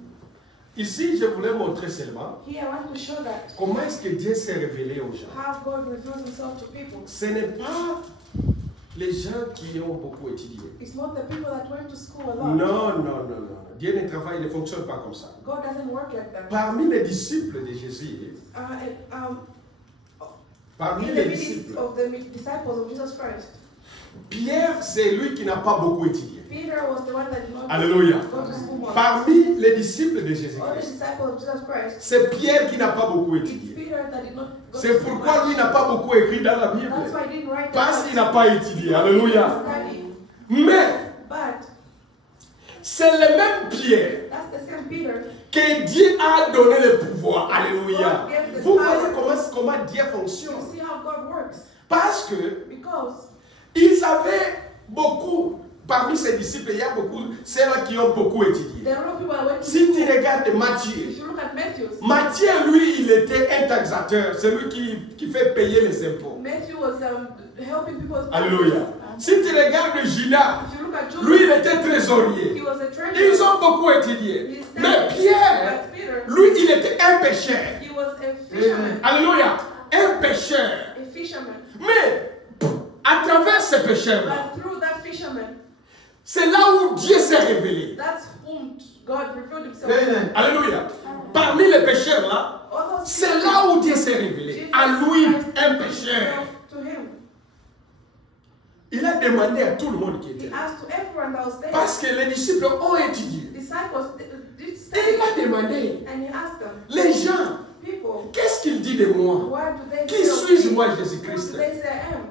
Ici, je voulais montrer seulement Here I want to show that comment est-ce que Dieu s'est révélé aux gens. how God reveals himself to people. Ce n'est pas les gens qui ont beaucoup étudié. It's not the people that went to school a lot. Non, non, non, non. Dieu ne travaille, ne fonctionne pas comme ça. God doesn't work like that. Parmi les disciples de Jésus, parmi In the les midst disciples, of the disciples of Jesus Christ, Pierre, c'est lui qui n'a pas beaucoup étudié. Peter was the one that did not Alléluia. go to school much. Parmi les disciples de All the Jésus-Christ, disciples of Jesus Christ, c'est Pierre qui n'a pas beaucoup it's étudié. Peter that did not go to C'est school pourquoi much. lui n'a pas beaucoup écrit dans la Bible. That's why he didn't write Parce that qu'il n'a pas étudié. Alléluia. study. Mais But c'est le même Pierre that's the same Peter que Dieu a donné le pouvoir. Alléluia. God gave the Vous power. voyez comment Dieu You fonctionne. see how God works. Parce que Because ils avaient beaucoup, parmi ses disciples, il y a beaucoup, ceux-là qui ont beaucoup étudié. there are a lot of people that went to Si school. tu regardes If Matthieu, you look at Matthew, Matthieu, lui, il était un taxateur, celui qui fait payer les impôts. Matthew was helping people. Alléluia. Si tu regardes Judas, If you look at lui, Judas, il était trésorier. he was a treasurer. Ils ont beaucoup étudié. Mais Pierre, But Peter, lui, il était un pécheur. he was a fisherman. Alléluia. Un pécheur. A fisherman. Mais à travers ce pécheur-là, But through that fisherman, c'est là où Dieu s'est révélé. that's whom God revealed himself. Amen. Alléluia. Parmi les pécheurs-là, All those c'est là où Dieu s'est révélé. Jesus À lui, Christ un revealed pécheur. himself to him. Il a demandé à tout le monde qui était He là. asked to everyone that was there. Parce que les disciples ont étudié. Disciples did Et study. il a demandé, And he asked them, les gens, people, qu'est-ce qu'il dit de moi? what do they Qui say of suis-je, me? moi, Who Jésus-Christ? do they say I am?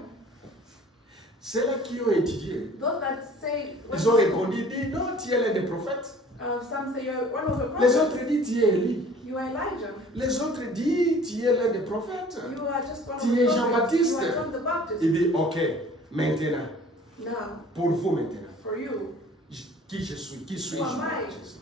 C'est là qui ont étudié. Those that say, Ils ont répondu, dit, non, tu es l'un des prophètes. some say you're one of the Les prophets. autres disent, tu es Élie. You are Elijah. Les autres disent, tu es l'un des prophètes. You are just one of Tu the es prophets. Jean-Baptiste. You are John the Baptist. Il dit, ok, maintenant, Now, pour vous maintenant, for you, qui je suis, qui suis-je, Who am moi, I? Jésus?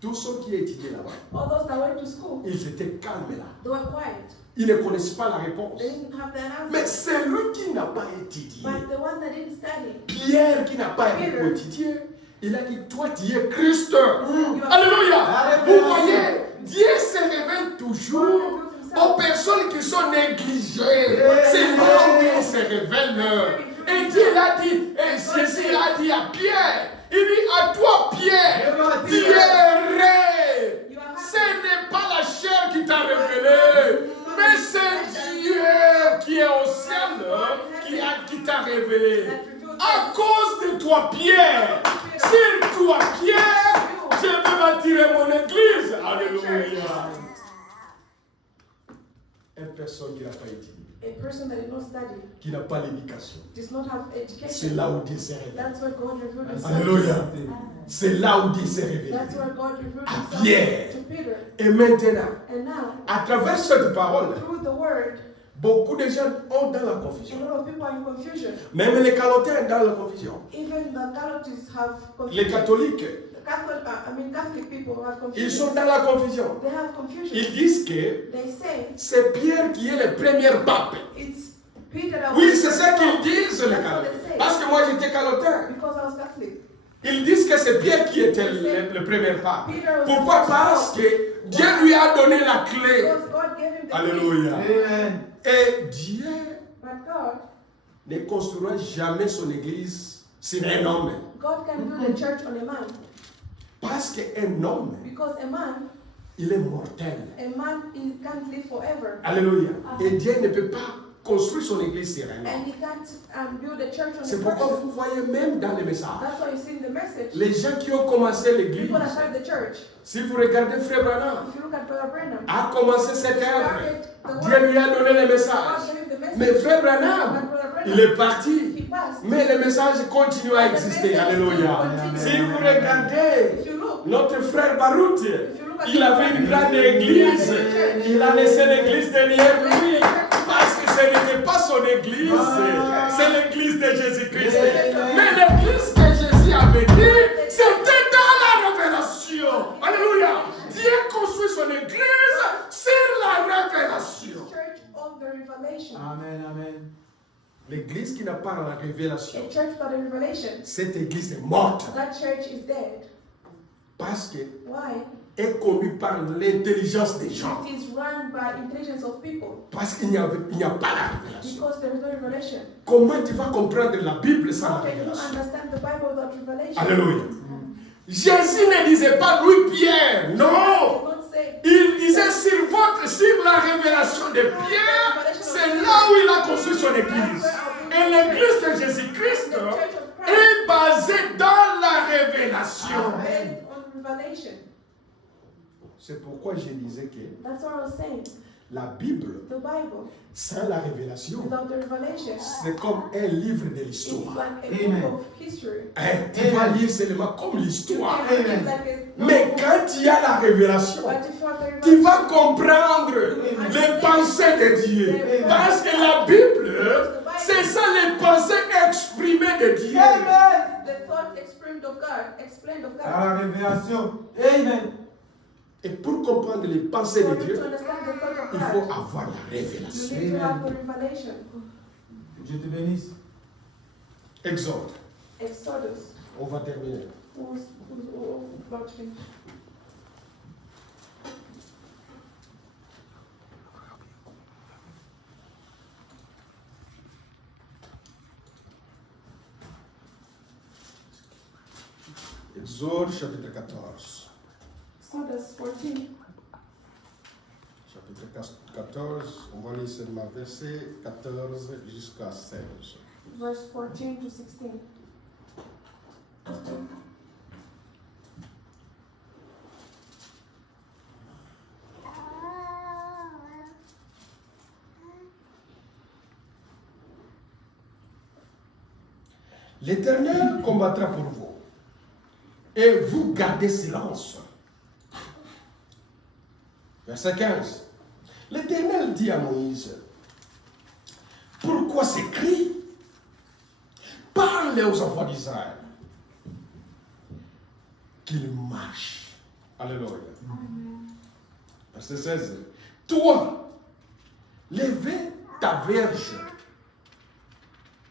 Tous ceux qui étudiaient là-bas, all those that went to school, ils étaient calmes là. they were quiet. Ils ne connaissent pas la réponse. They didn't have their answer. Mais c'est lui qui n'a pas étudié. But the one that didn't study, Pierre qui n'a pas Peter. beaucoup étudié, il a dit, toi tu es Christ. You are- Alléluia. Alléluia. Vous voyez, Dieu se révèle God toujours reveals himself. aux personnes qui sont négligées. C'est là où il se révèle. Et Dieu l'a dit, et Jésus a dit à Pierre, il dit à toi Pierre, tu es vrai. You are Ce happy. n'est pas la chair qui t'a révélé, mais c'est Dieu qui est au ciel qui t'a révélé. À cause de toi Pierre, sur toi Pierre, je vais bâtir mon église. Alléluia. Une personne qui n'a pas étudié, A person that did not study, qui n'a pas l'éducation, does not have c'est education. là où Dieu s'est révélé. That's where God revealed himself. Alléluia. C'est là où Dieu s'est révélé. That's where God revealed À himself Pierre. to Peter. Et maintenant, And now, à travers cette parole, through the word, beaucoup de gens ont dans la a confusion. lot of people are in confusion. Même les Calotiens sont dans la confusion. Even the Catholics have Les confusion. catholiques, Catholic people have ils sont confusion. dans la confusion. They have confusion. Ils disent que They say c'est Pierre qui est le premier pape. it's Peter that Oui, was c'est the ça qu'ils first disent, les That's what Catholiques. they say. Parce que moi, j'étais calotin. because I was Catholic. Ils disent que c'est Pierre qui était le premier pape. Peter was Pourquoi? the first Parce pope. que Dieu lui a donné la clé. Because God gave him the key. Alléluia. Amen. Et Dieu But God, ne construira jamais son église sur un homme. God can build a church on a man. Parce qu'un homme, Because a man il est mortel. he can't live forever. Alléluia. Et Dieu ne peut pas construire son église sur un homme. And he can't build a church on C'est a pourquoi person. vous voyez même dans les messages, That's why you see in the message, les gens qui ont commencé l'église, people that started the church. si vous regardez Frère Branham, If you look at Brother Branham, a commencé cette œuvre, started the Dieu work. lui a donné le God message. gave the message. Mais Frère But Branham, Brother Branham, il est he parti. passed. Mais le message continue à exister. Alléluia. Si vous regardez If you look, notre frère Baruch, il avait une grande église. Il a laissé l'église derrière lui. Parce que ce n'était pas son église. C'est l'église de Jésus-Christ. Mais l'église que Jésus avait dit, c'était dans la révélation. Alléluia. Dieu construit son église sur la révélation. church on the revelation. Amen, amen. L'église qui n'a pas la révélation, A church without a revelation, cette église est morte. that church is dead. Parce que Why? est connu par l'intelligence des gens. It is run by intelligence of people. Parce qu'il n'y a pas la révélation. Because there is no revelation. Comment tu vas comprendre la Bible sans la How can you révélation? understand the Bible without revelation? Alléluia. Jésus ne disait pas lui Pierre, He non. did not say, Il disait sur la révélation de Pierre, c'est là où il a construit son église. Et l'église de Jésus-Christ est basée dans la révélation. based on revelation. C'est pourquoi je disais que That's what I was saying. la Bible, The Bible, sans la révélation, without the revelation, c'est comme un livre de it's l'histoire. like a Amen. book of history. Hein, tu vas lire seulement comme You l'histoire. can read it Amen. like a Mais quand tu as la révélation, But if you have the tu revelation, vas comprendre les pensées de Dieu. Parce que la Bible, c'est ça les pensées exprimées de Dieu. the thought explained of God, À la révélation. Amen. Et pour comprendre les pensées For de you Dieu, to understand the thought of il God, faut avoir la you révélation. need to have the revelation. Dieu te bénisse. Exode, Exodus. on va terminer. Who's about to finish? Exode chapitre 14. Exodus 14. Chapitre 14, on va lire seulement verset 14 jusqu'à 16. Verse 14 to 16. L'Éternel combattra pour vous, et vous gardez silence. Verset 15. L'Éternel dit à Moïse, pourquoi ces cris? Parlez aux enfants d'Israël qu'ils marchent. Alléluia. Verset 16. Toi, levez ta verge,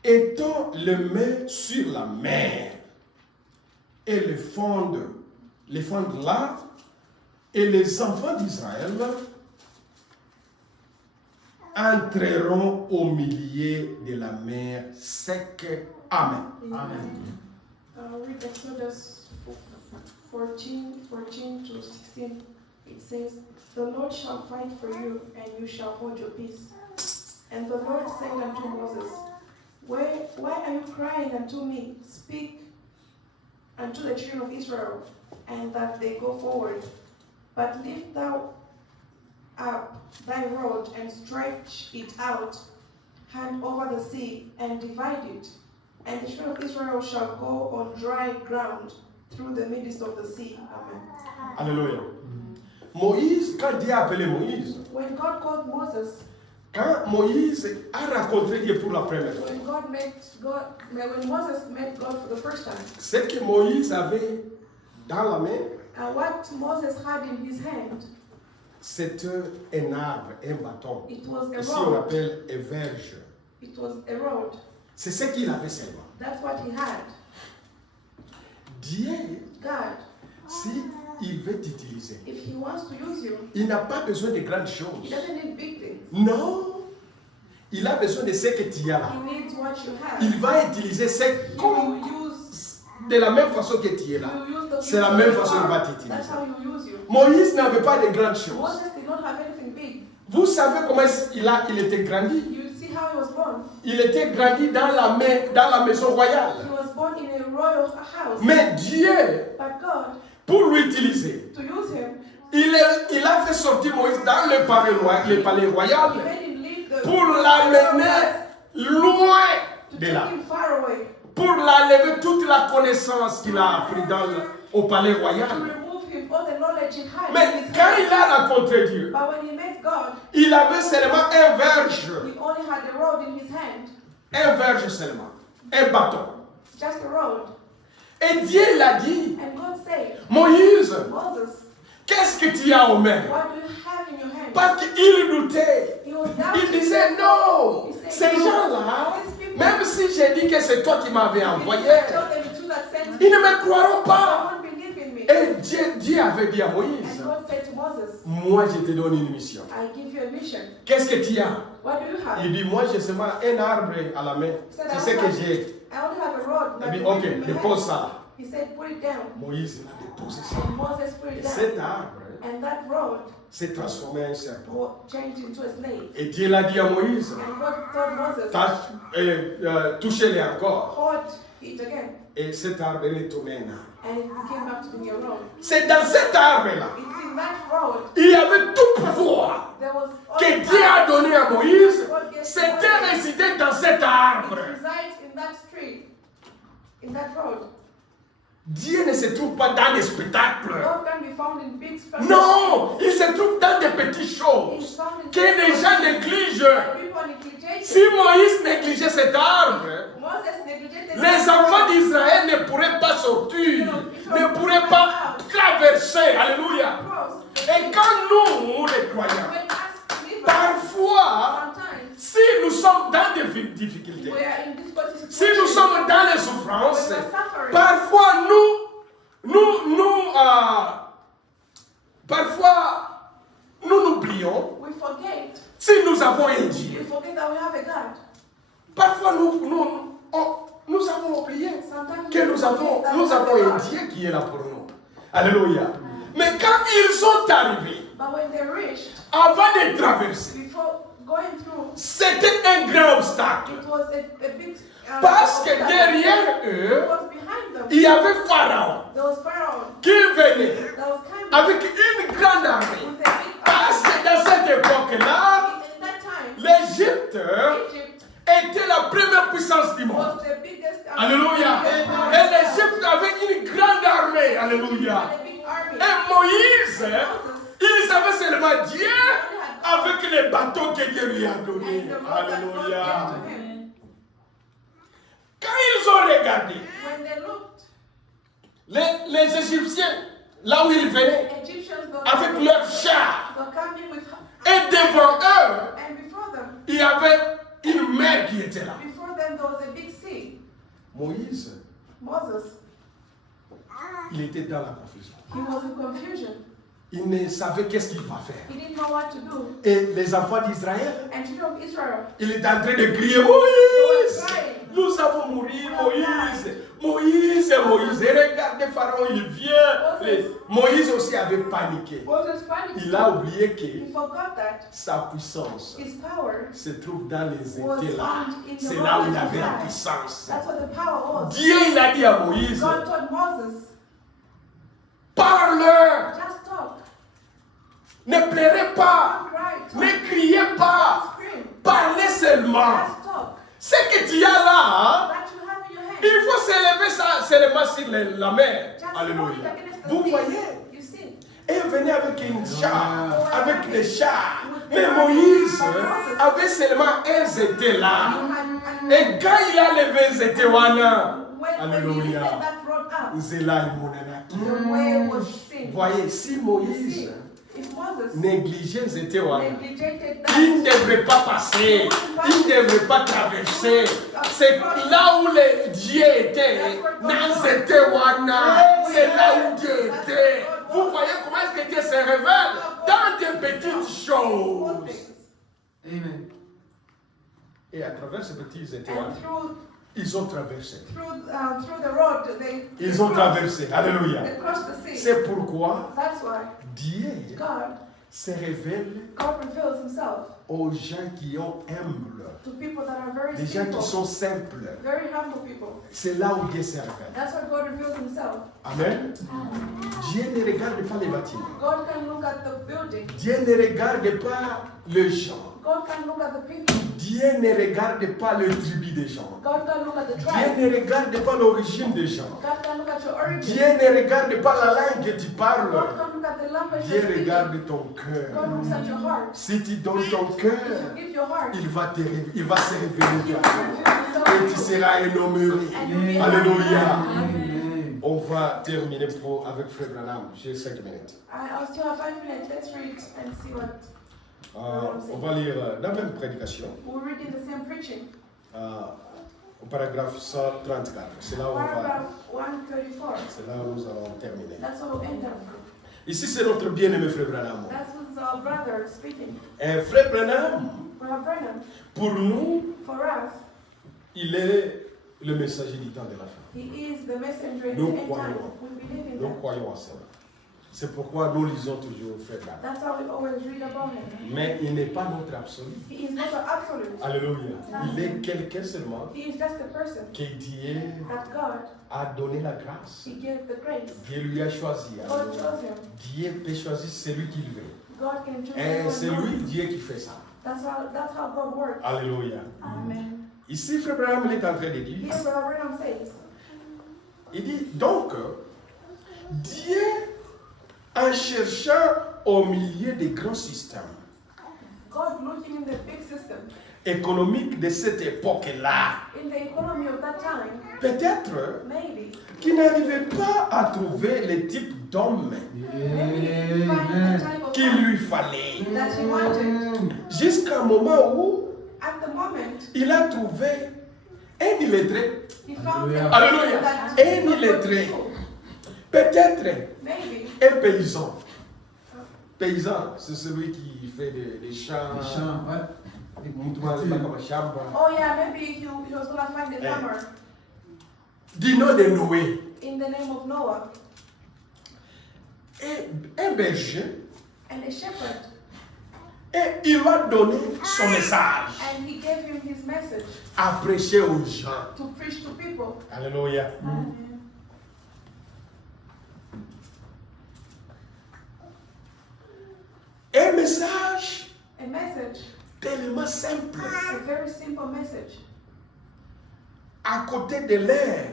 étends les mains sur la mer, et les fonde là, et les enfants d'Israël entreront au milieu de la mer sec. Amen. Amen. Read Exodus 14 to 16. It says, the Lord shall fight for you, and you shall hold your peace. And the Lord said unto Moses, why are you crying unto me? Speak unto the children of Israel, and that they go forward. But lift thou up thy rod and stretch it out, hand over the sea, and divide it. And the children of Israel shall go on dry ground through the midst of the sea. Amen. Alléluia. Moïse, quand Dieu a appelé Moïse, When God called Moses, quand Moïse a rencontré Dieu pour la première fois, when Moses met God for the first time, ce que Moïse avait dans la main, and what Moses had in his hand, c'était un arbre, un bâton. it was a Ici, on rod. appelle un verge. It was a rod. C'est ce qu'il avait seulement. That's what he had. Dieu, God, si il veut t'utiliser, if he wants to use you, il n'a pas besoin de grandes he choses. doesn't need big things. Non. Il a besoin de ce que tu as là. He needs what you have. Il va utiliser ce He comme will use, de la même façon que tu es là. he will use the C'est la things même that façon qu'il you va are. t'utiliser. That's how he will use you. Moïse n'avait pas de grandes choses. Moses did not have anything big. Vous savez comment il était grandi? You see how he was born. Il était grandi dans la maison royale. He was born in a royal house. Mais Dieu, But God, pour l'utiliser, to use him, il a fait sortir Moïse dans le palais royal he made him leave the pour l'amener loin to de take là. him far away, Pour l'enlever toute la connaissance qu'il a appris au palais to royal. remove him all the knowledge he had Mais in his quand hand. il a rencontré Dieu, But when he met God, il avait seulement un verge. he only had a rod in his hand, Un verge seulement. Un bâton. just a rod. Et Dieu l'a dit, And God said, Moïse, Moses, qu'est-ce que tu as aux mains? what do you have in your hand? Parce qu'il doutait. He was Il doubting. disait non. He said, Ces "No, gens-là, these people, même si j'ai dit que c'est toi qui m'avais envoyé, tell them to that sent ils me, ne me croiront they pas. won't believe in me." Et Dieu avait dit à Moïse, And God said to Moses, moi je te donne une mission. I give you a mission. Qu'est-ce que tu as? What do you have? Il dit, moi j'ai seulement un arbre à la main. C'est ce que j'ai. I only have a rod. Il but dit, the ok, wind in my dépose hand." ça. He said, put it down. Moïse il a déposé ça. And Moses put Et it down. cet arbre And that rod s'est transformé en serpent. changed into a snake. Et Dieu l'a dit à Moïse, And God told Moses, touchez-les encore. hold it again. Et cet arbre est tombé un arbre. And it became back to being a rod. C'est dans cet arbre-là, It's in that rod. il y avait tout pouvoir There was all que the Dieu a power. donné à Moïse. God gave to C'était Moses. résidé dans cet arbre. It resides in that tree, in that rod. Dieu ne se trouve pas dans des spectacles. God can be found in big spectacles. Non, il se trouve dans des petites choses He's found in que les gens négligent. people negligent. Si Moïse négligeait cet arbre, Moses neglected les enfants d'Israël ne pourraient pas sortir, ne pourraient pas traverser. Alléluia. Et quand nous, les croyants, parfois, sometimes si nous sommes dans des difficultés, we are in difficult si situations. nous sommes dans les souffrances, When we're suffering, parfois nous oublions we forget. si nous avons un Dieu. We forget that we have a God. Parfois nous avons oublié Sometimes que nous avons un Dieu qui est là pour nous. Alléluia. Mais quand ils sont arrivés, But when they reached, avant de traverser, before going through, c'était un grand obstacle. it was a big. Parce que obstacle. derrière It eux, was behind them. il y avait Pharaon There was Pharaoh. qui venait There was coming avec une grande armée. with a big Parce que dans cette époque-là, In that time, l'Égypte Egypt était la première puissance du monde. was the biggest. Alléluia. Et l'Égypte avait une grande armée. Alléluia. Had a big army. Et Moïse, ils avaient seulement Dieu avec les bateaux que Dieu lui a donnés. And the rod that God Alléluia. gave to him. Quand ils ont regardé, When they looked, les Égyptiens, là où ils venaient, Egyptians were avec coming, leurs chars, were coming with, et devant eux, and before them, il y avait une mer qui était là. before them there was a big sea. Moïse, Moses, il était dans la confusion. he was in confusion. Il ne savait qu'est-ce qu'il va faire. He didn't know what to do. Et les enfants d'Israël, And children of Israel, il est en train de crier, Moïse, nous avons mouru, Moïse, Moïse, Moïse. Et regardez Pharaon, il vient. Moïse aussi avait paniqué. Moses panicked. Il a oublié He que forgot that sa puissance his power se trouve dans les was étés là. found in the C'est là où il knowledge avait of la God. puissance. That's what the power was. Dieu, il a dit à Moïse, God told Moses, Parle. Just talk. Ne pleurez pas. Don't cry. Talk. Ne criez pas. Scream. Parlez seulement. Just talk. Ce que tu as là, That you have in your hand. il faut s'élever ça seulement sur la mer. Just hold it Alléluia. against the Vous sea. voyez? You see. Et venez avec une char, avec des chars. Mais Moïse avait seulement un zété là. Et quand il a levé zété wana, When he Alléluia. lifted that rod up, Zéla et Monana. the way was seen. Voyez, si You Moïse see, if Moses négligeait zété wana, negligated il that, ne devrait pas passer, il ne devrait pas traverser. C'est là où le Dieu était, dans zété wana, c'est là où Dieu était. Vous voyez comment est-ce que Dieu se révèle dans des petites small choses. things. Amen. Et à travers ces petits étoiles, And through ils ont traversé. the road, they Ils ont traversé. Alléluia. They crossed the sea. C'est pourquoi That's why Dieu God se révèle reveals Himself aux gens qui ont humbles, to people that are very les gens simple, qui sont simples. very humble people. C'est là où Dieu se révèle. That's why God reveals Himself. Amen. Dieu ne regarde pas les bâtiments. God can look at the building. Dieu ne regarde pas les gens. God can look at the people. Dieu ne regarde pas le tribu des gens. God can look at the Dieu tribe. ne regarde pas l'origine des gens. God can look at your origin. Dieu ne regarde pas la langue que tu parles. God can look at the language Dieu you're speaking. regarde ton God cœur. looks at your heart. Si tu donnes ton cœur, If you give your heart, il va se révéler He will à toi. reveal Et tu Himself. seras un homme heureux. And you'll be Alléluia. Amen. On va terminer avec Frère Branham. J'ai 5 minutes. I still have 5 minutes. Let's read and see what On va lire la même prédication, we'll read in the same preaching. au paragraphe 134. C'est là où Paragraph 134. c'est là où nous allons terminer. That's what we'll end up. Ici, c'est notre bien-aimé Frère Branham. That's who's our brother speaking. Et Frère Branham, Brother Brennan, pour nous, for us, il est le messager du temps de la fin. he is the messenger in Nous the end time. croyons. We believe in Nous that. croyons en cela. C'est pourquoi nous lisons toujours Frère Branham. That's how we always read about him. Mais il n'est pas notre absolu. He is not an absolute. Alléluia. Il est quelqu'un seulement He is just a person que Dieu that God, a donné la grâce. He gave the grace. Dieu lui a choisi. God Alléluia. chose him. Dieu peut choisir celui qu'il veut. God can choose Et anyone c'est he lui, wants. Dieu, qui fait ça. That's how God works. Alléluia. Amen. Ici, Frère Branham est en train de dire, Here Brother Brennan says, il dit, donc, Dieu, en cherchant au milieu des grands systèmes God looking in the big system, économiques de cette époque-là, in the economy of that time, peut-être maybe qu'il n'arrivait pas à trouver le type d'homme he find the type of qu'il man lui fallait. that he wanted. Jusqu'à un moment où At the moment, il a trouvé un illettré. he found Alléluia. a Alléluia. that Un did not go to illettré. school. Peut-être Maybe un paysan. Paysan, c'est celui qui fait des champs. Les chants, ouais. Comme chambre. oh yeah, maybe he was gonna find a Eh. farmer Du nom de Noé. in the name of Noah Et un berger. and a shepherd, Et il lui a donné son message and he gave him his message à prêcher aux gens. to preach to people. Alléluia. Amen. Un message A message, tellement simple. a very simple message. À côté de l'air,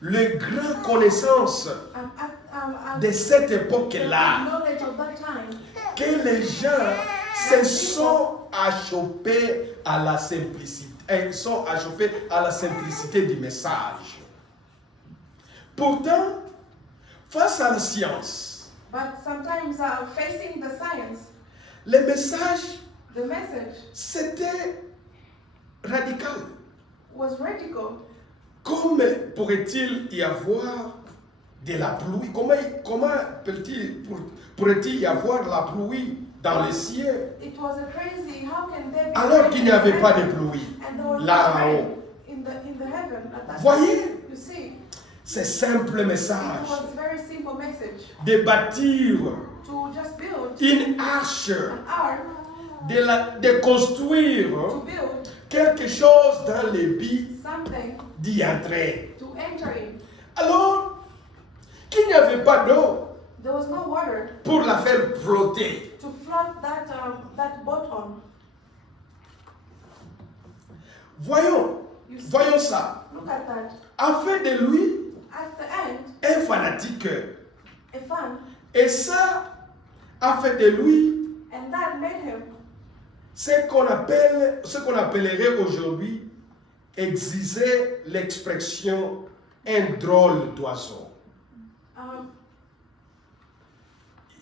les grandes connaissances de cette époque-là, Knowledge of that time, que les gens se sont achoppés à la simplicité, ils sont achoppés à la simplicité du message. Pourtant, face à la science, but sometimes facing the science, le message, the message c'était radical. was radical. Comment pourrait-il y avoir de la pluie? Comment pourrait-il y avoir de la pluie dans les cieux It was a crazy. How can there be alors rain qu'il n'y avait in pas de heaven pluie and there was no là-haut? rain in the heaven at that Voyez, time? You see, c'est simple it message was a very simple message de bâtir to just build une arche, an ark, de construire to build quelque chose dans le but something d'y entrer. to enter in. Alors, qui Il n'y avait pas d'eau There was no water pour la faire flotter. to float that boat on. Voyons ça. Look at that. A fait de lui At the end, un fanatique. a fan, Et ça a fait de lui and that made him ce qu'on appellerait aujourd'hui, exiger l'expression un drôle d'oiseau.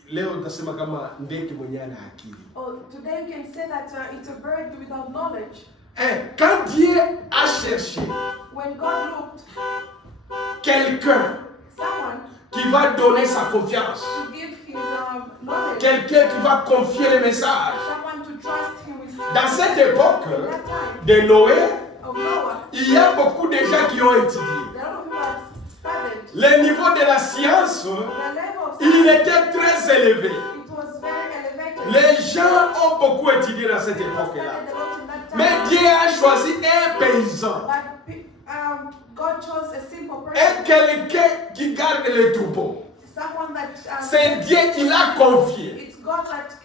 Leo nasema kama ndege mwenye ana akili. today you can say that it's a bird without knowledge. Quand Dieu a cherché When God looked, quelqu'un someone qui va donner sa confiance, to give his knowledge, quelqu'un qui va confier les messages. someone to trust him with Dans cette époque that time de Noé, of Noah, il y a beaucoup de gens qui ont étudié. a lot of people have studied. Le niveau de la science, The level of il science, était très élevé. it was very elevated. Les gens ont beaucoup étudié dans cette époque-là. Studied a lot in that time. Mais Dieu a choisi un paysan, But God chose a simple un person, quelqu'un qui garde les troupeaux. someone that C'est Dieu qui l'a confié. it's God that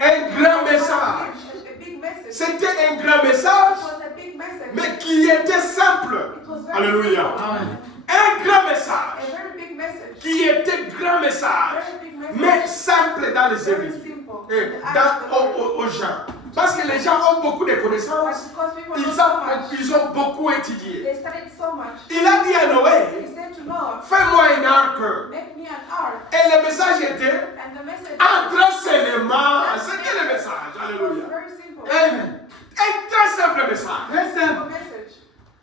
Un grand message. a big message. C'était un grand It message, was a big message. mais qui était simple. It was very Alléluia. simple. Amen. Un grand message, A very big message. qui était grand message, Very big message. mais simple dans les Very églises simple. et The eyes of the Lord. aux gens. Parce que les gens ont beaucoup de But connaissances, because people know so much, ils ont beaucoup étudié. they studied so much. Il a dit à He Noé, said to Noah, fais-moi un arc. make me an ark. Et le message était, And the message entre seulement. C'était le message. was Alléluia. very simple. Amen. Un très simple message. Très simple. Simple message.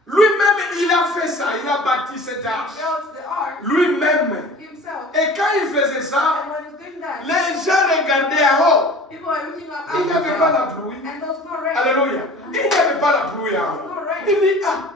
Lui-même, il a fait ça. Il a bâti cet arche. Built the ark Lui-même. himself. Et quand il faisait ça, And when he's doing that, les gens regardaient en haut. people are looking up Il n'y avait pas la pluie. and there was no rain. Alléluia. Il n'y avait pas la pluie en haut. No rain. Il dit, ah,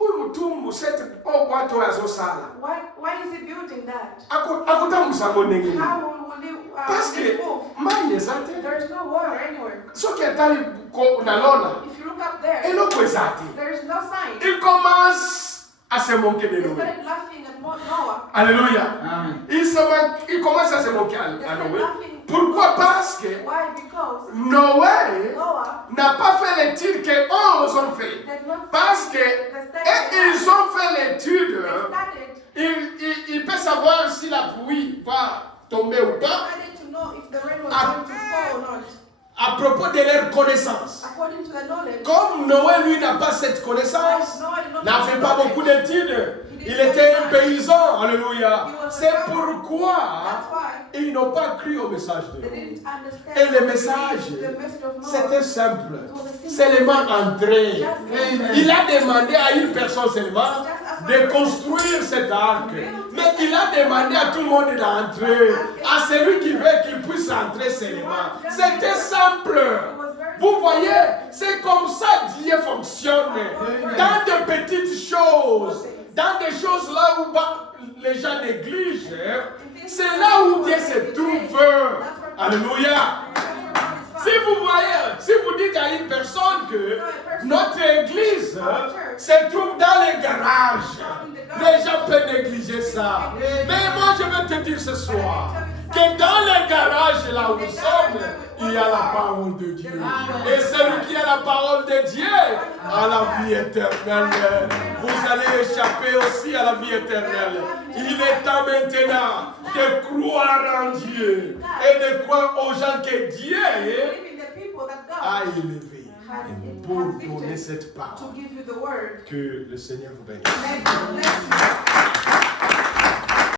umutumbu cette watu wazosala. Why is he building that? Akutamusango ndenge. How will he Parce que move? mai ezate. There is no water anywhere. Soki atali unalona, If you look up there, eloko ezate. there is no sign. Il commence à se moquer de They Noé. started laughing at Noah. Alléluia. Amen. Il commence à se moquer They à started Noé. laughing. Pourquoi? Parce que Why? Because Noé Noah n'a pas fait l'étude que eux ont fait. did not Parce que ils ont fait l'étude, they studied. il peut savoir si la pluie va tomber ou They pas studied to know if the rain was going to fall or not. à propos de leur connaissance. According to the knowledge. Comme Noé, lui, n'a pas cette connaissance, Noah did not n'a have fait pas knowledge. beaucoup d'études, il était un paysan, alléluia. C'est pourquoi That's why ils n'ont pas cru au message de they Noé. didn't understand Et le message, the message of Noah. c'était simple, seulement entrer. Amen. Il a demandé à une personne seulement de construire cet arc. Mais il a demandé à tout le monde d'entrer. À celui qui veut qu'il puisse entrer seulement. C'était simple. Vous voyez, c'est comme ça Dieu fonctionne. Dans de petites choses, dans des choses là où les gens négligent, c'est là où Dieu se trouve. Alléluia. Si vous voyez, si vous dites à une personne que notre église se trouve dans les garages, les gens peuvent négliger ça. Mais moi, je veux te dire ce soir que dans les garages là où nous sommes, il y a la parole de Dieu. Et celui qui a la parole de Dieu a la vie éternelle. Vous allez échapper aussi à la vie éternelle. Il est temps maintenant de croire en Dieu et de croire aux gens que Dieu Believe in the people that God a élevé pour has donner gifted cette to parole. give you the word. Que le Seigneur vous bénisse. May God bless you.